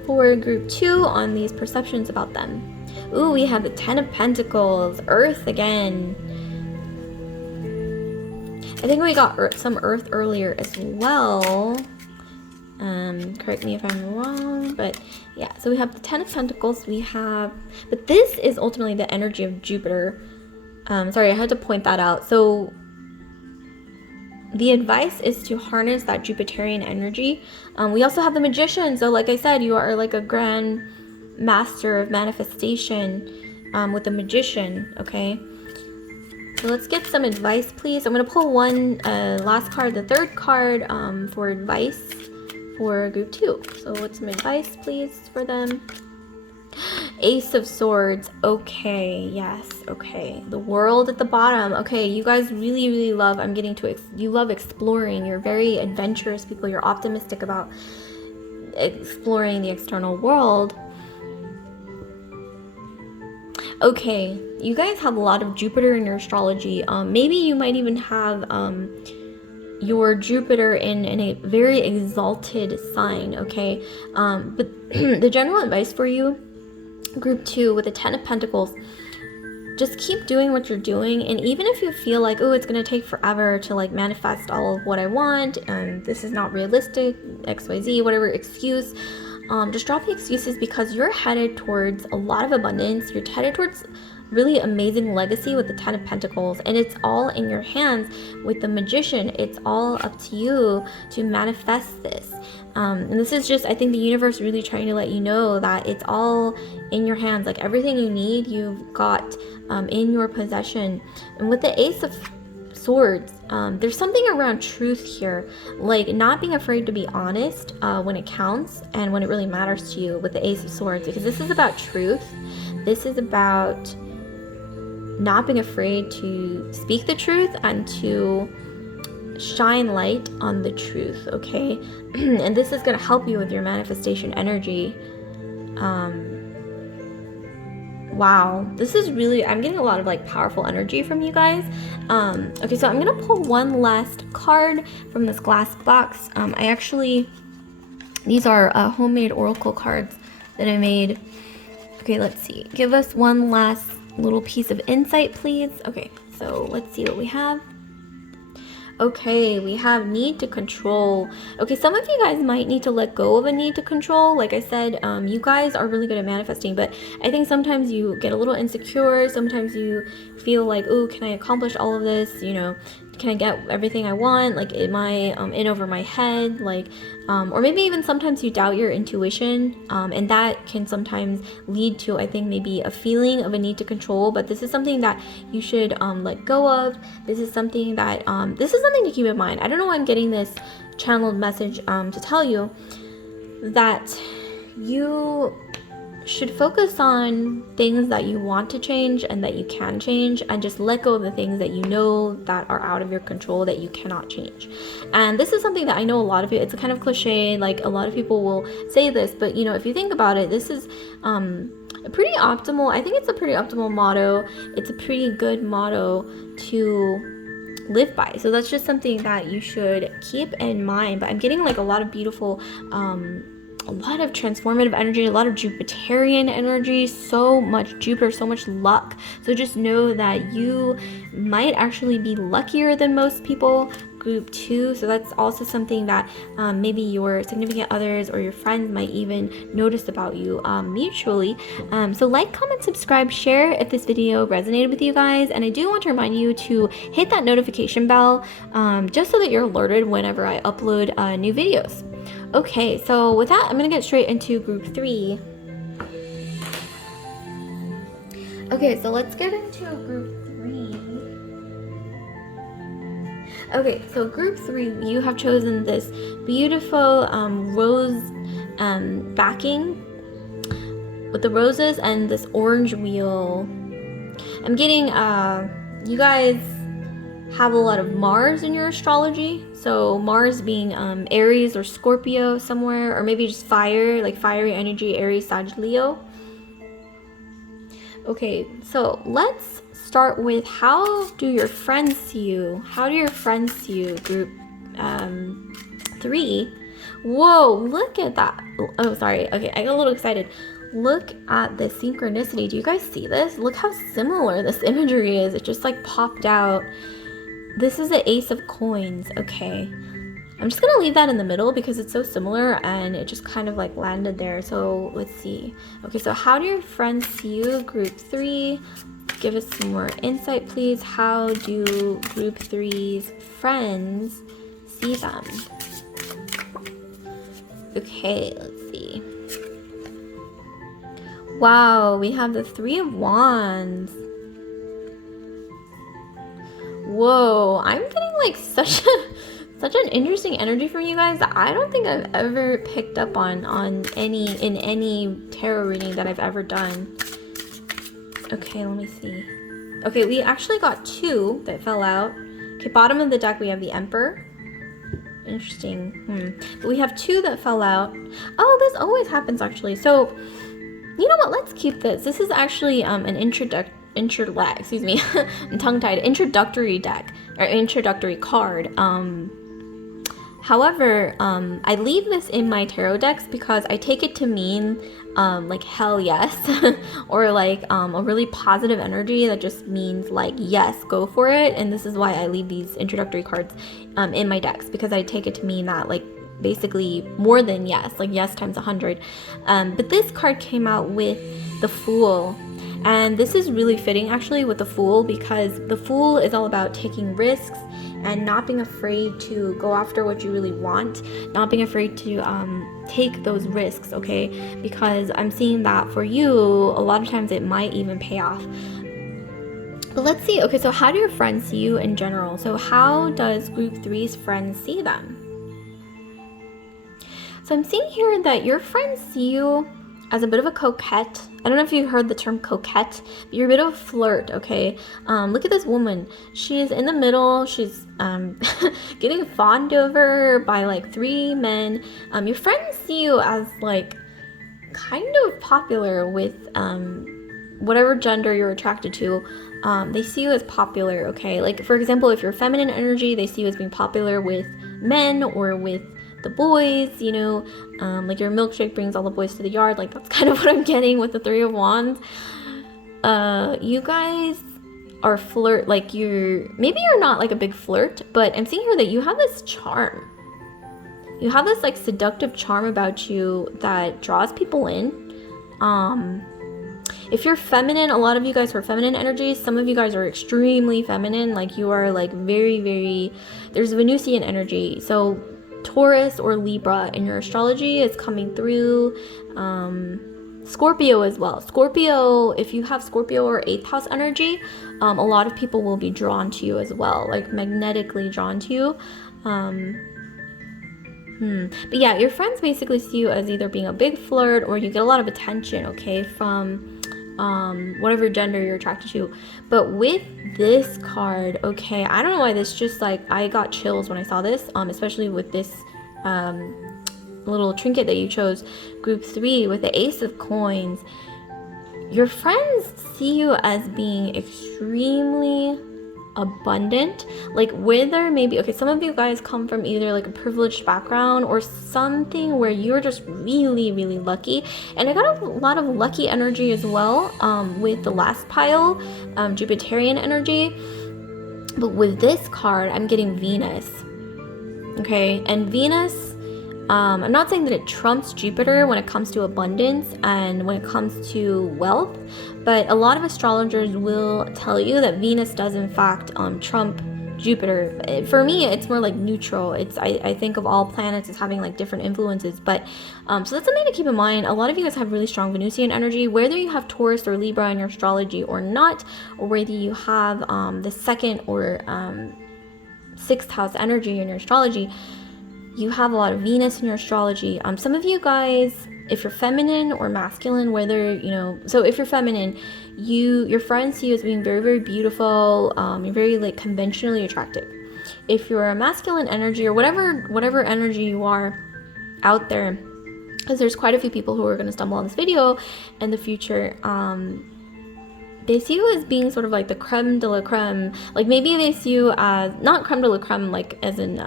for group 2 on these perceptions about them. Ooh, we have the 10 of Pentacles, Earth again. I think we got some Earth earlier as well. Correct me if I'm wrong, but yeah. So we have the 10 of Pentacles. But this is ultimately the energy of Jupiter. Sorry, I had to point that out. So the advice is to harness that Jupiterian energy. We also have the Magician. So like I said, you are like a grand master of manifestation with the Magician, okay? So let's get some advice, please. I'm going to pull one last card, the third card, for advice for group 2. So what's some advice, please, for them? Ace of Swords. Okay, yes, okay. The World at the bottom. Okay, you guys really, really love, you love exploring. You're very adventurous people. You're optimistic about exploring the external world. Okay, you guys have a lot of Jupiter in your astrology. Maybe you might even have your Jupiter in a very exalted sign, okay? But the general advice for you, group 2 with the 10 of Pentacles, just keep doing what you're doing. And even if you feel like, oh, it's going to take forever to like manifest all of what I want, and this is not realistic, XYZ, whatever excuse, just drop the excuses, because you're headed towards a lot of abundance. You're headed towards really amazing legacy with the 10 of Pentacles, and it's all in your hands with the Magician. It's all up to you to manifest this. And this is just, I think, the universe really trying to let you know that it's all in your hands. Like, everything you need, you've got in your possession. And with the Ace of Swords, there's something around truth here, like not being afraid to be honest when it counts and when it really matters to you with the Ace of Swords, because this is about truth. This is about not being afraid to speak the truth and to shine light on the truth, okay? And this is going to help you with your manifestation energy. Wow, this is really, I'm getting a lot of like powerful energy from you guys. Okay, so I'm gonna pull one last card from this glass box. These are homemade oracle cards that I made. Okay, let's see. Give us one last little piece of insight, please. Okay, so let's see what we have. Okay, we have need to control. Okay, some of you guys might need to let go of a need to control. Like I said, you guys are really good at manifesting, but I think sometimes you get a little insecure. Sometimes you feel like, oh, can I accomplish all of this? Can I get everything I want? Like, am I in over my head? Like, or maybe even sometimes you doubt your intuition, and that can sometimes lead to, I think, maybe a feeling of a need to control. But this is something that you should let go of. This is something to keep in mind. I don't know why I'm getting this channeled message to tell you that you should focus on things that you want to change and that you can change, and just let go of the things that you know that are out of your control, that you cannot change. And this is something that I know a lot of it, it's a kind of cliche, like a lot of people will say this, but if you think about it, this is a pretty optimal, I think it's a pretty optimal motto. It's a pretty good motto to live by. So that's just something that you should keep in mind. But I'm getting like a lot of beautiful a lot of transformative energy, a lot of Jupiterian energy, so much Jupiter, so much luck. So just know that you might actually be luckier than most people, group 2, so that's also something that maybe your significant others or your friends might even notice about you mutually. So like, comment, subscribe, share if this video resonated with you guys, and I do want to remind you to hit that notification bell just so that you're alerted whenever I upload new videos. Okay, so with that, I'm gonna get straight into group 3. Okay, so let's get into group 3. Okay, so group 3, you have chosen this beautiful rose backing with the roses and this orange wheel. I'm getting, you guys have a lot of Mars in your astrology. So Mars being Aries or Scorpio somewhere, or maybe just fire, like fiery energy, Aries, Sag, Leo. Okay, so let's start with, how do your friends see you? How do your friends see you, group 3? Whoa, look at that. Oh, sorry. Okay, I got a little excited. Look at the synchronicity. Do you guys see this? Look how similar this imagery is. It just like popped out. This is the Ace of Coins. Okay. I'm just gonna leave that in the middle because it's so similar and it just kind of like landed there. So let's see. Okay, so how do your friends see you, group 3? Give us some more insight, please. How do group 3's friends see them? Okay, let's see. Wow, we have the 3 of Wands. Whoa, I'm getting like such an interesting energy from you guys that I don't think I've ever picked up on in any tarot reading that I've ever done. Okay, let me see. Okay, we actually got 2 that fell out. Okay, bottom of the deck we have the Emperor. Interesting. But we have 2 that fell out. Oh, this always happens actually. So, you know what? Let's keep this. This is actually an excuse me, I'm tongue-tied. Introductory deck or introductory card. However, I leave this in my tarot decks because I take it to mean like hell yes, or like a really positive energy that just means like yes, go for it. And this is why I leave these introductory cards in my decks, because I take it to mean that like basically more than yes, like yes times 100. But this card came out with the Fool. And this is really fitting actually with the Fool, because the Fool is all about taking risks and not being afraid to go after what you really want, not being afraid to take those risks, okay? Because I'm seeing that for you, a lot of times it might even pay off. But let's see. Okay, so how do your friends see you in general? So how does group 3's friends see them? So I'm seeing here that your friends see you as a bit of a coquette. I don't know if you've heard the term coquette, but you're a bit of a flirt, okay? Look at this woman. She's in the middle. She's getting fawned over by like 3 men. Your friends see you as like kind of popular with whatever gender you're attracted to. They see you as popular, okay? Like, for example, if you're feminine energy, they see you as being popular with men or with the boys, you know, like your milkshake brings all the boys to the yard. Like, that's kind of what I'm getting with the 3 of Wands. You guys are flirt, like maybe you're not like a big flirt, but I'm seeing here that you have this charm. You have this like seductive charm about you that draws people in. If you're feminine, a lot of you guys who are feminine energies, some of you guys are extremely feminine. Like, you are like very, very, there's Venusian energy. So Taurus or Libra in your astrology is coming through. Scorpio as well. Scorpio, if you have Scorpio or 8th house energy, a lot of people will be drawn to you as well, like magnetically drawn to you. But yeah, your friends basically see you as either being a big flirt, or you get a lot of attention, okay, from whatever gender you're attracted to. But with this card, okay, I don't know why this just like, I got chills when I saw this, especially with this little trinket that you chose, group 3, with the Ace of Coins. Your friends see you as being extremely abundant, like whether maybe, okay, some of you guys come from either like a privileged background or something where you're just really, really lucky. And I got a lot of lucky energy as well with the last pile, Jupiterian energy. But with this card, I'm getting Venus. okay? And Venus, I'm not saying that it trumps Jupiter when it comes to abundance and when it comes to wealth, but a lot of astrologers will tell you that Venus does in fact trump Jupiter. For me, it's more like neutral. I think of all planets as having like different influences, but so that's something to keep in mind. A lot of you guys have really strong Venusian energy, whether you have Taurus or Libra in your astrology or not, or whether you have the second or sixth house energy in your astrology. You have a lot of Venus in your astrology. Some of you guys, if you're feminine or masculine, whether, so if you're feminine, your friends see you as being very, very beautiful. You're very like conventionally attractive. If you're a masculine energy or whatever energy you are out there, because there's quite a few people who are going to stumble on this video in the future, they see you as being sort of like the creme de la creme. Like maybe they see you as not creme de la creme, like as in,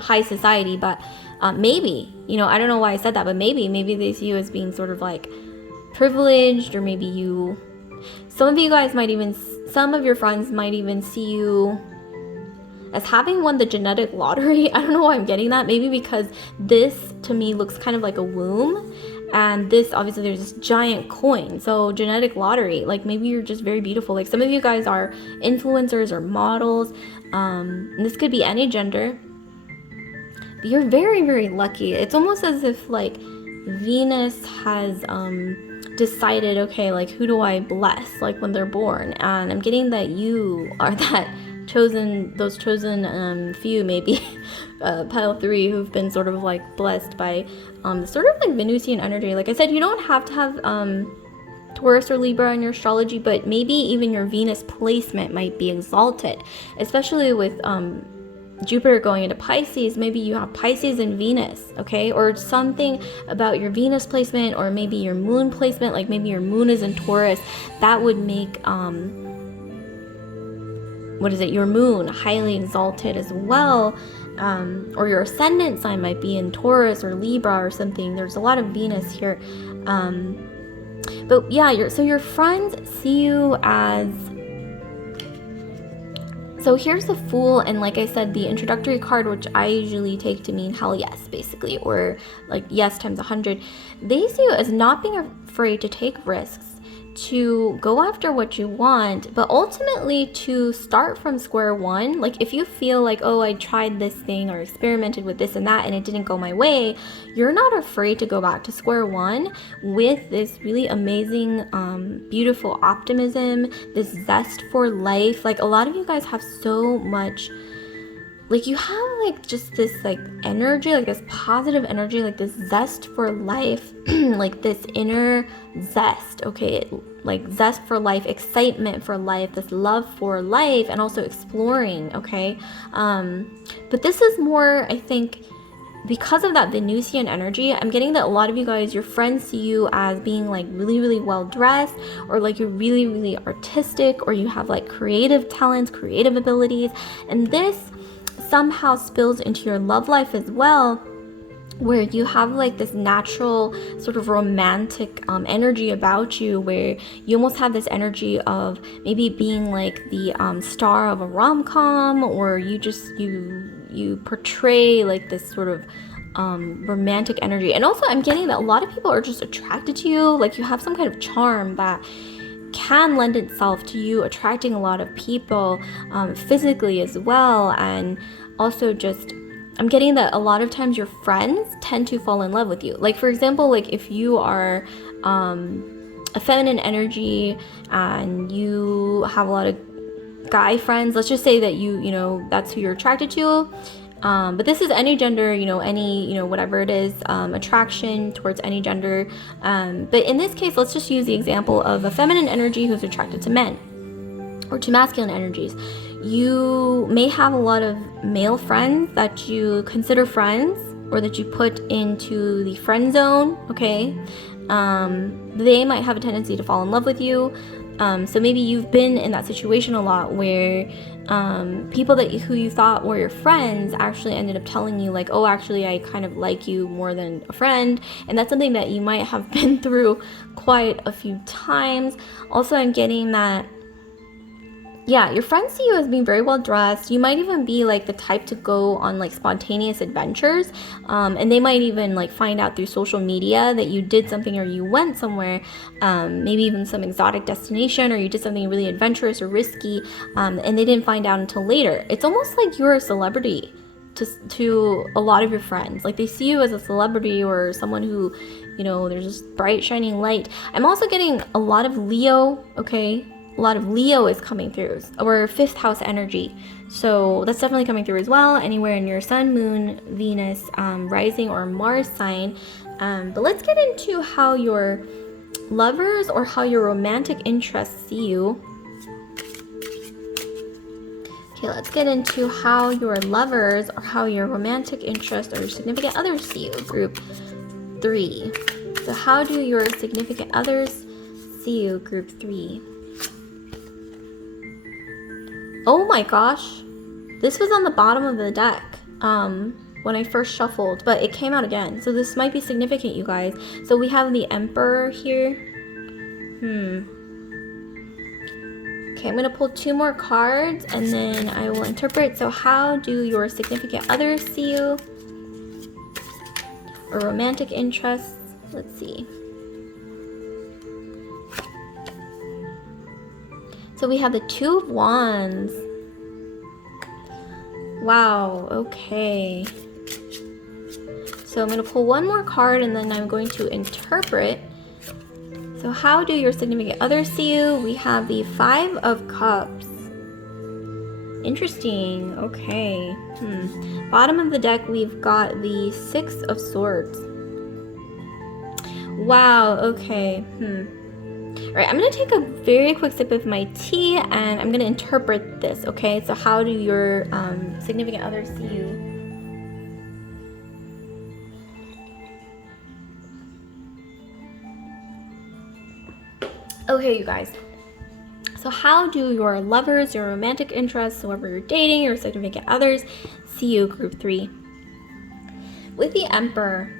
high society, but maybe, I don't know why I said that, but maybe they see you as being sort of like privileged, or maybe some of your friends might even see you as having won the genetic lottery. I don't know why I'm getting that. Maybe because this to me looks kind of like a womb. And this, obviously, there's this giant coin. So genetic lottery, like maybe you're just very beautiful. Like some of you guys are influencers or models. And this could be any gender. But you're very, very lucky. It's almost as if like Venus has decided, okay, like who do I bless like when they're born? And I'm getting that you are those chosen few, maybe pile 3, who've been sort of like blessed by sort of like Venusian energy. Like I said, you don't have to have Taurus or Libra in your astrology, but maybe even your Venus placement might be exalted, especially with Jupiter going into Pisces. Maybe you have Pisces and Venus, okay? Or something about your Venus placement, or maybe your moon placement, like maybe your moon is in Taurus. That would make your moon highly exalted as well. Or your ascendant sign might be in Taurus or Libra or something. There's a lot of Venus here. But yeah, your friends see you as... So here's the Fool, and like I said, the introductory card, which I usually take to mean hell yes, basically, or like yes times 100. They see you as not being afraid to take risks, to go after what you want, but ultimately to start from square one. Like if you feel like, oh, I tried this thing or experimented with this and that and it didn't go my way, you're not afraid to go back to square one with this really amazing, beautiful optimism, this zest for life. Like a lot of you guys have so much, like you have like just this like energy, like this positive energy, like this zest for life, like this inner zest, okay? Like zest for life, excitement for life, this love for life, and also exploring, okay? But this is more, I think, because of that Venusian energy, I'm getting that a lot of you guys, your friends see you as being like really, really well dressed, or like you're really, really artistic, or you have like creative talents, creative abilities, and this somehow spills into your love life as well, where you have like this natural sort of romantic energy about you, where you almost have this energy of maybe being like the star of a rom-com, or you portray like this sort of romantic energy. And also I'm getting that a lot of people are just attracted to you, like you have some kind of charm that can lend itself to you attracting a lot of people physically as well. And also just, I'm getting that a lot of times your friends tend to fall in love with you. Like for example, like if you are a feminine energy and you have a lot of guy friends, let's just say that you that's who you're attracted to. But this is any gender, any, whatever it is, attraction towards any gender. But in this case, let's just use the example of a feminine energy who's attracted to men or to masculine energies. You may have a lot of male friends that you consider friends, or that you put into the friend zone, okay? They might have a tendency to fall in love with you. So maybe you've been in that situation a lot where people who you thought were your friends actually ended up telling you like, oh, actually I kind of like you more than a friend. And that's something that you might have been through quite a few times. Also, I'm getting that Yeah, your friends see you as being very well dressed. You might even be like the type to go on like spontaneous adventures, and they might even like find out through social media that you did something or you went somewhere, maybe even some exotic destination, or you did something really adventurous or risky, and they didn't find out until later. It's almost like you're a celebrity to a lot of your friends. Like they see you as a celebrity or someone who, there's this bright shining light. I'm also getting a lot of Leo, okay? A lot of Leo is coming through, or fifth house energy. So that's definitely coming through as well, anywhere in your sun, moon, Venus, rising, or Mars sign. But let's get into how your lovers or how your romantic interests see you. Okay, let's get into how your lovers or how your romantic interests or your significant others see you. Group 3. So how do your significant others see you? Group 3. Oh my gosh, this was on the bottom of the deck when I first shuffled, but it came out again. So this might be significant, you guys. So we have the Emperor here. Okay, I'm going to pull 2 more cards and then I will interpret. So how do your significant others see you? Or romantic interests? Let's see. So we have the 2 of Wands. Wow, okay. So I'm going to pull 1 more card and then I'm going to interpret. So how do your significant others see you? We have the 5 of Cups. Interesting, okay. Bottom of the deck, we've got the 6 of Swords. Wow, okay. Alright, I'm going to take a very quick sip of my tea and I'm going to interpret this, okay? So how do your significant others see you? Okay, you guys. So how do your lovers, your romantic interests, whoever you're dating, your significant others, see you, group 3? With the Emperor,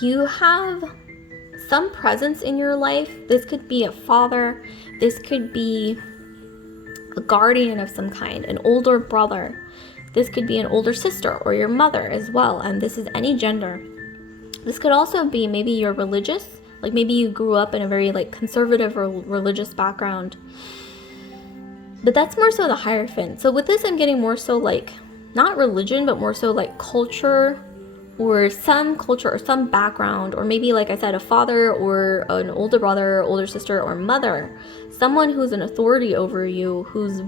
you have some presence in your life. This could be a father, this could be a guardian of some kind, an older brother, this could be an older sister or your mother as well, and this is any gender. This could also be maybe you're religious, like maybe you grew up in a very like conservative or religious background, but that's more so the Hierophant. So with this I'm getting more so like not religion, but more so like culture, or some culture or some background, or maybe like I said, a father or an older brother, older sister, or mother, someone who's an authority over you, who's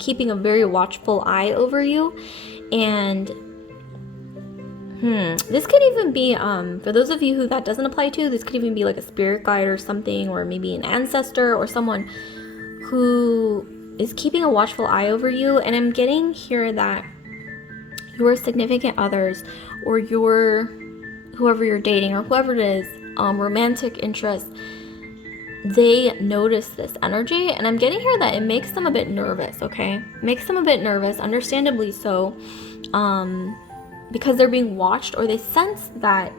keeping a very watchful eye over you. And this could even be for those of you who that doesn't apply to, this could even be like a spirit guide or something, or maybe an ancestor or someone who is keeping a watchful eye over you. And I'm getting here that your significant others or whoever you're dating or whoever it is, romantic interest, they notice this energy. And I'm getting here that it makes them a bit nervous, okay? Makes them a bit nervous, understandably so, because they're being watched, or they sense that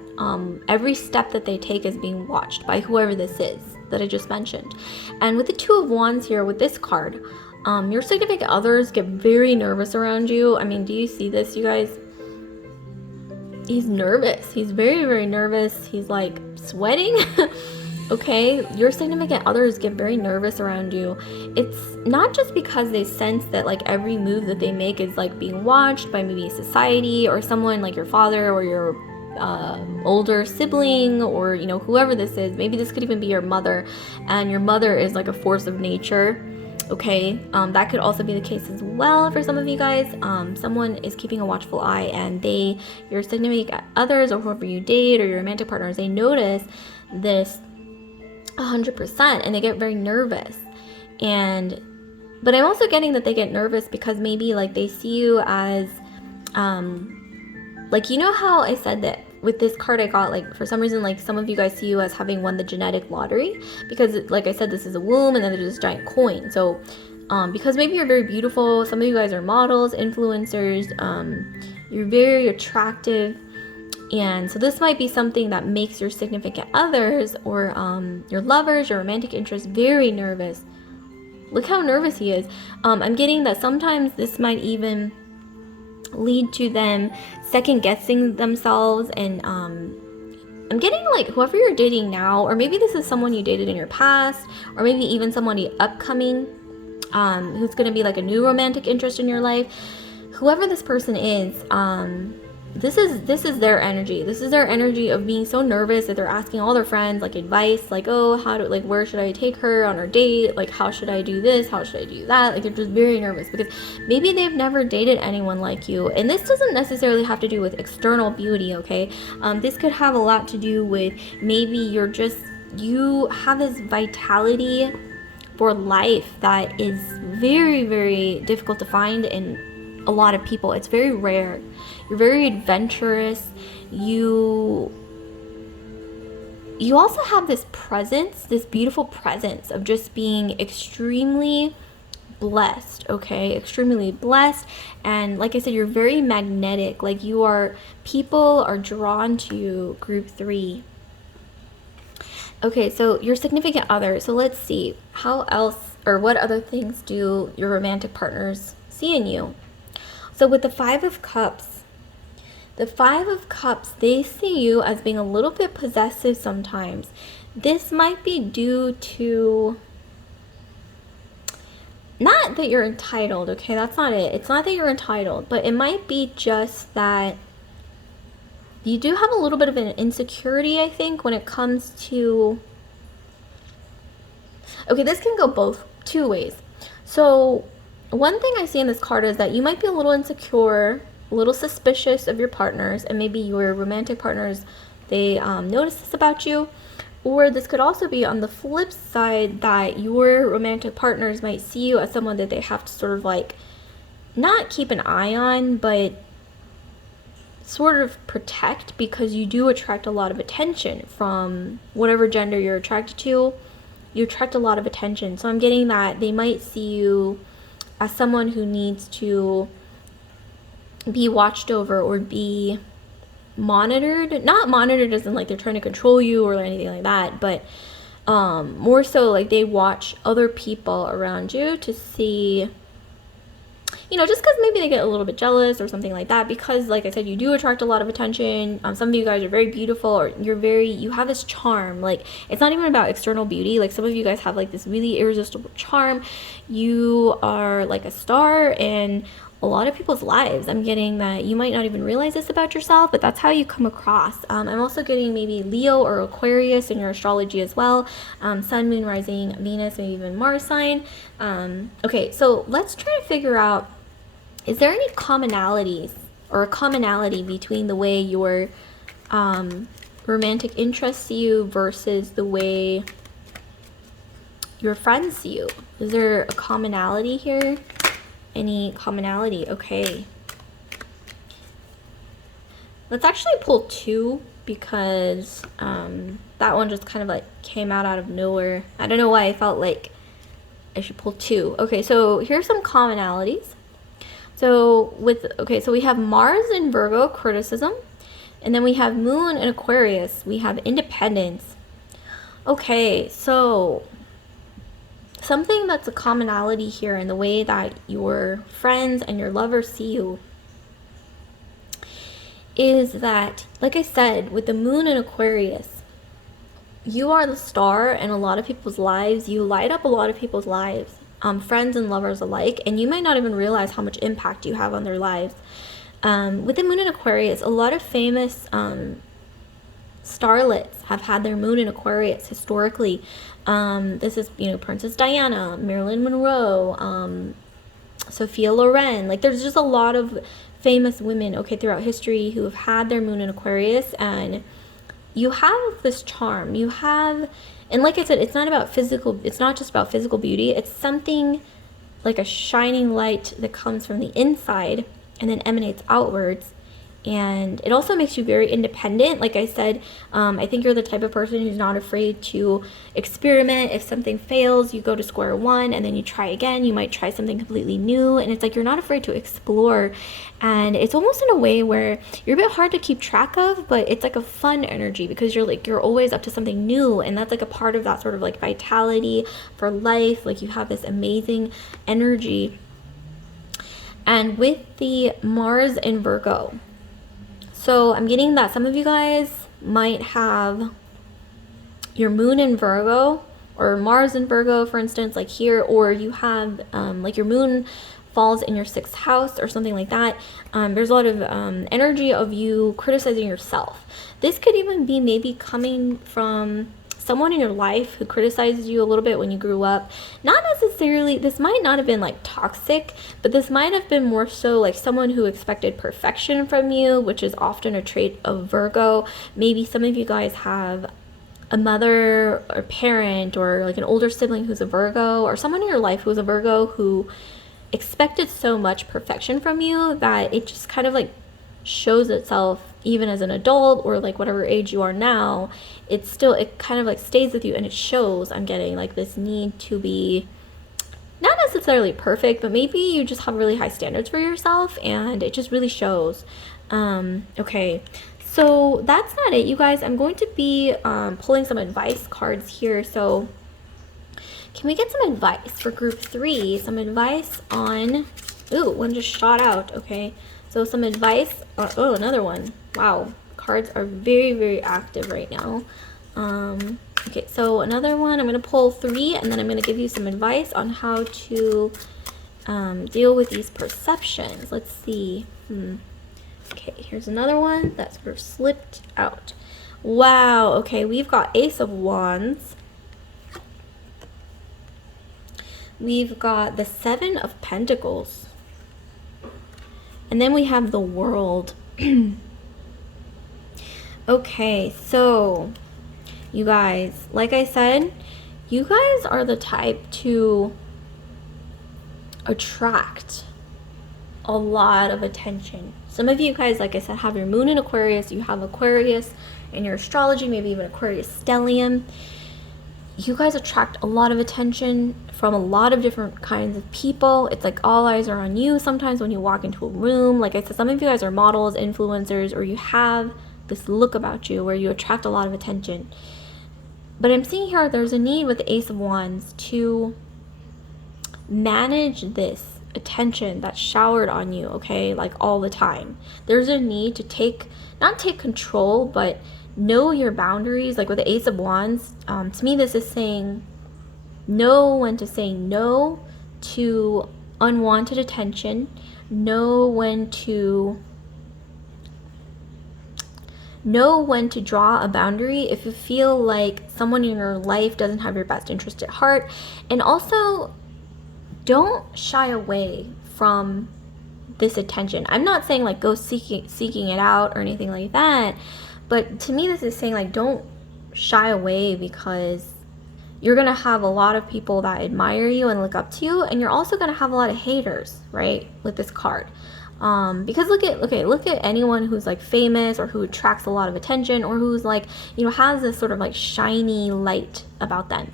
every step that they take is being watched by whoever this is that I just mentioned. And with the 2 of Wands here, with this card, your significant others get very nervous around you. I mean, do you see this, you guys? He's nervous. He's very, very nervous. He's like sweating. Okay, your significant others get very nervous around you. It's not just because they sense that like every move that they make is like being watched by maybe society or someone like your father or your older sibling, or whoever this is. Maybe this could even be your mother, and your mother is like a force of nature. Okay, that could also be the case as well for some of you guys. Someone is keeping a watchful eye, and your significant others or whoever you date or your romantic partners, they notice this 100%, and they get very nervous. But I'm also getting that they get nervous because maybe like they see you as like, how I said that with this card I got, like for some reason, like some of you guys see you as having won the genetic lottery, because like I said, this is a womb and then there's this giant coin. So because maybe you're very beautiful, some of you guys are models, influencers, you're very attractive, And so this might be something that makes your significant others or your lovers, your romantic interests very nervous. Look how nervous he is. I'm getting that sometimes this might even lead to them second guessing themselves, and I'm getting like whoever you're dating now, or maybe this is someone you dated in your past, or maybe even somebody upcoming who's going to be like a new romantic interest in your life. Whoever this person is, this is their energy. This is their energy of being so nervous that they're asking all their friends like advice, like, oh, where should I take her on her date? Like, how should I do this? How should I do that? Like, they're just very nervous because maybe they've never dated anyone like you. And this doesn't necessarily have to do with external beauty, okay? This could have a lot to do with maybe you have this vitality for life that is very, very difficult to find in a lot of people. It's very rare. You're very adventurous. You also have this presence, this beautiful presence of just being extremely blessed, okay? Extremely blessed. And like I said, you're very magnetic. Like people are drawn to you, group 3. Okay, so your significant other. So let's see, how else or what other things do your romantic partners see in you? So with the 5 of Cups, they see you as being a little bit possessive sometimes. This might be due to, not that you're entitled, okay? That's not it. It's not that you're entitled, but it might be just that you do have a little bit of an insecurity, I think, when it comes to, okay, this can go two ways. So one thing I see in this card is that you might be a little insecure, a little suspicious of your partners, and maybe your romantic partners, they notice this about you. Or this could also be on the flip side, that your romantic partners might see you as someone that they have to sort of like not keep an eye on, but sort of protect, because you do attract a lot of attention from whatever gender you're attracted to. You attract a lot of attention. So I'm getting that they might see you as someone who needs to be watched over or be monitored. Not monitored as in like they're trying to control you or anything like that, but more so like they watch other people around you to see, just because maybe they get a little bit jealous or something like that, because like I said, you do attract a lot of attention. Some of you guys are very beautiful, or you have this charm. Like, it's not even about external beauty. Like, some of you guys have like this really irresistible charm. You are like a star in a lot of people's lives. I'm getting that you might not even realize this about yourself, but that's how you come across. I'm also getting maybe Leo or Aquarius in your astrology as well. Sun, Moon, Rising, Venus, maybe even Mars sign. Okay, so let's try to figure out, is there any commonalities or a commonality between the way your romantic interests see you versus the way your friends see you? Is there a commonality here? Any commonality? Okay. Let's actually pull 2, because that one just kind of like came out of nowhere. I don't know why I felt like I should pull 2. Okay, so here's some commonalities. So we have Mars in Virgo, criticism, and then we have Moon in Aquarius. We have independence. Okay, so something that's a commonality here in the way that your friends and your lovers see you is that, like I said, with the Moon in Aquarius, you are the star in a lot of people's lives. You light up a lot of people's lives. Friends and lovers alike, and you might not even realize how much impact you have on their lives. With the Moon in Aquarius, a lot of famous starlets have had their Moon in Aquarius historically. This is, Princess Diana, Marilyn Monroe, Sophia Loren. Like, there's just a lot of famous women, throughout history who have had their Moon in Aquarius, and you have this charm. You have, and like I said, it's not just about physical beauty. It's something like a shining light that comes from the inside and then emanates outwards. And it also makes you very independent. Like I said, I think you're the type of person who's not afraid to experiment. If something fails, you go to square one and then you try again. You might try something completely new, and it's like you're not afraid to explore. And it's almost in a way where you're a bit hard to keep track of, but it's like a fun energy because you're always up to something new, and that's like a part of that sort of like vitality for life. Like you have this amazing energy. And with the Mars in Virgo, so I'm getting that some of you guys might have your moon in Virgo or Mars in Virgo, for instance, like here, or you have like your moon falls in your 6th house or something like that. There's a lot of energy of you criticizing yourself. This could even be maybe coming from someone in your life who criticizes you a little bit when you grew up. Not necessarily, this might not have been like toxic, but this might have been more so like someone who expected perfection from you, which is often a trait of Virgo. Maybe some of you guys have a mother or parent or like an older sibling who's a Virgo, or someone in your life who's a Virgo who expected so much perfection from you that it just kind of like shows itself even as an adult, or like whatever age you are now. It kind of like stays with you, and it shows. I'm getting like this need to be not necessarily perfect, but maybe you just have really high standards for yourself, and it just really shows. Okay, so that's not it, you guys. I'm going to be pulling some advice cards here. So can we get some advice for group 3? Some advice on, ooh, one just shot out. Okay, so some advice. Oh, another one. Wow, cards are very, very active right now. Okay, so another one. I'm going to pull 3, and then I'm going to give you some advice on how to deal with these perceptions. Let's see. Okay, here's another one that sort of slipped out. Wow, okay, we've got Ace of Wands. We've got the 7 of Pentacles. And then we have the World. Okay, so you guys, like I said, you guys are the type to attract a lot of attention. Some of you guys, like I said, have your moon in Aquarius. You have Aquarius in your astrology, maybe even Aquarius stellium. You guys attract a lot of attention from a lot of different kinds of people. It's like all eyes are on you sometimes when you walk into a room. Like I said, some of you guys are models, influencers, or you have this look about you where you attract a lot of attention. But I'm seeing here there's a need with the Ace of Wands to manage this attention that's showered on you, okay, like all the time. There's a need to not take control, but know your boundaries. Like with the Ace of Wands, to me this is saying know when to say no to unwanted attention, know when to draw a boundary if you feel like someone in your life doesn't have your best interest at heart. And also, don't shy away from this attention. I'm not saying like go seeking it out or anything like that, but to me this is saying like don't shy away, because you're gonna have a lot of people that admire you and look up to you, and you're also gonna have a lot of haters, right, with this card. Because look at anyone who's like famous or who attracts a lot of attention, or who's like, you know, has this sort of like shiny light about them.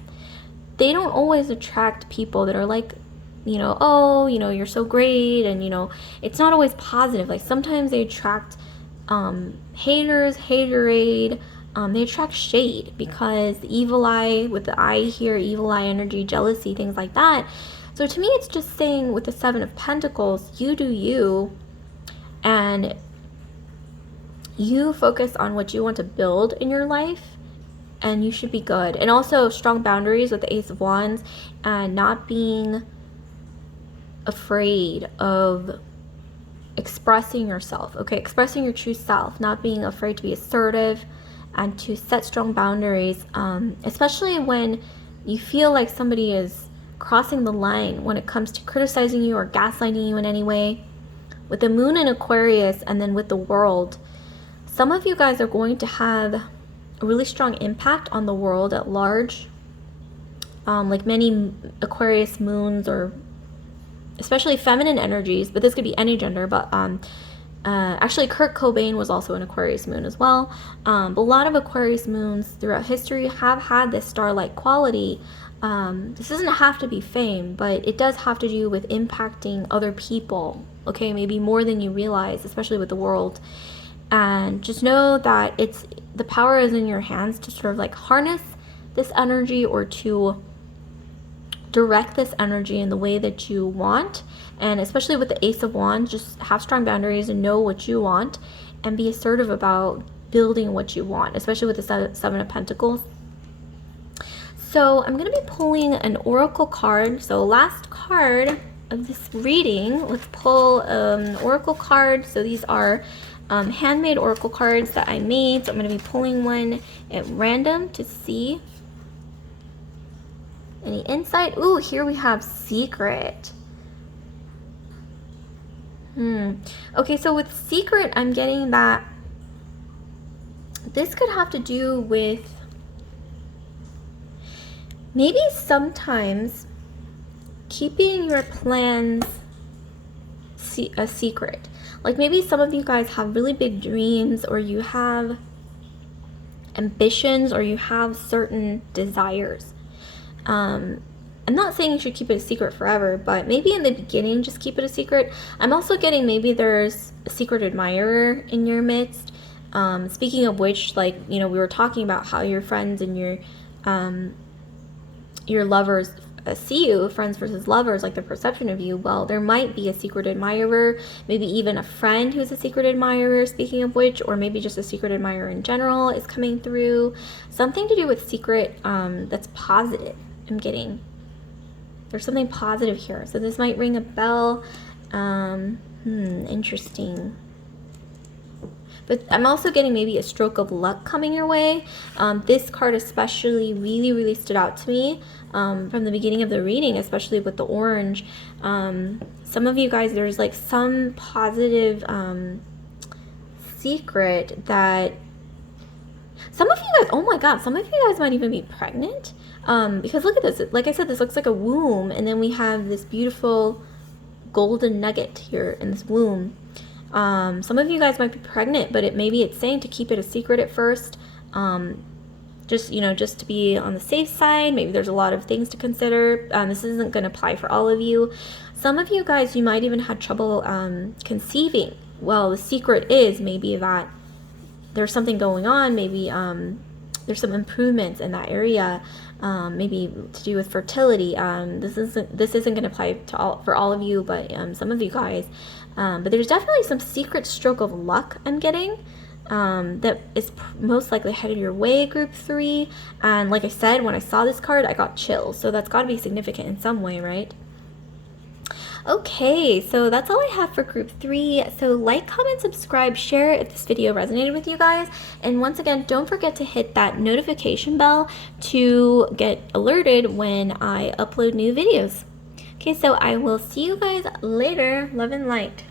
They don't always attract people that are like, you know, oh, you know, you're so great, and you know, it's not always positive. Like sometimes they attract haters, haterade. They attract shade, because the evil eye, with the eye here, evil eye energy, jealousy, things like that. So to me, it's just saying with the 7 of Pentacles, you do you, and you focus on what you want to build in your life, and you should be good. And also strong boundaries with the Ace of Wands, and not being afraid of expressing yourself, okay? Expressing your true self, not being afraid to be assertive and to set strong boundaries, especially when you feel like somebody is crossing the line when it comes to criticizing you or gaslighting you in any way. With the moon in Aquarius and then with the World, some of you guys are going to have a really strong impact on the world at large. Like many Aquarius moons, or especially feminine energies, but this could be any gender, but Actually, Kurt Cobain was also an Aquarius moon as well. But a lot of Aquarius moons throughout history have had this star-like quality. This doesn't have to be fame, but it does have to do with impacting other people, okay, maybe more than you realize, especially with the world. And just know that the power is in your hands to sort of like harness this energy or to direct this energy in the way that you want. And especially with the Ace of Wands, just have strong boundaries and know what you want and be assertive about building what you want, especially with the Seven of Pentacles. So I'm going to be pulling an oracle card. So last card of this reading, let's pull an oracle card. So these are handmade oracle cards that I made. So I'm going to be pulling one at random to see any insight. Ooh, here we have secret. Okay, so with secret, I'm getting that this could have to do with maybe sometimes keeping your plans a secret. Like maybe some of you guys have really big dreams, or you have ambitions, or you have certain desires. I'm not saying you should keep it a secret forever, but maybe in the beginning just keep it a secret. I'm also getting maybe there's a secret admirer in your midst. Speaking of which, like, you know, we were talking about how your friends and your lovers see you, friends versus lovers, like the perception of you. Well, there might be a secret admirer, maybe even a friend who's a secret admirer, speaking of which, or maybe just a secret admirer in general is coming through. Something to do with secret that's positive. I'm getting there's something positive here, so this might ring a bell. Interesting. But I'm also getting maybe a stroke of luck coming your way. This card especially really stood out to me from the beginning of the reading, especially with the orange. Some of you guys, there's like some positive secret that some of you guys, oh my god, some of you guys might even be pregnant. Because look at this, like I said, this looks like a womb, and then we have this beautiful golden nugget here in this womb. Some of you guys might be pregnant, but maybe it's saying to keep it a secret at first, just to be on the safe side. Maybe there's a lot of things to consider. This isn't going to apply for all of you. Some of you guys, you might even have trouble conceiving. Well, the secret is maybe that there's something going on. Maybe there's some improvements in that area, maybe to do with fertility. This isn't going to apply for all of you, but some of you guys. But there's definitely some secret stroke of luck I'm getting that is most likely headed your way, group 3. And like I said, when I saw this card, I got chills. So that's got to be significant in some way, right? Okay, so that's all I have for group 3. So like, comment, subscribe, share if this video resonated with you guys. And once again, don't forget to hit that notification bell to get alerted when I upload new videos. Okay, so I will see you guys later. Love and light.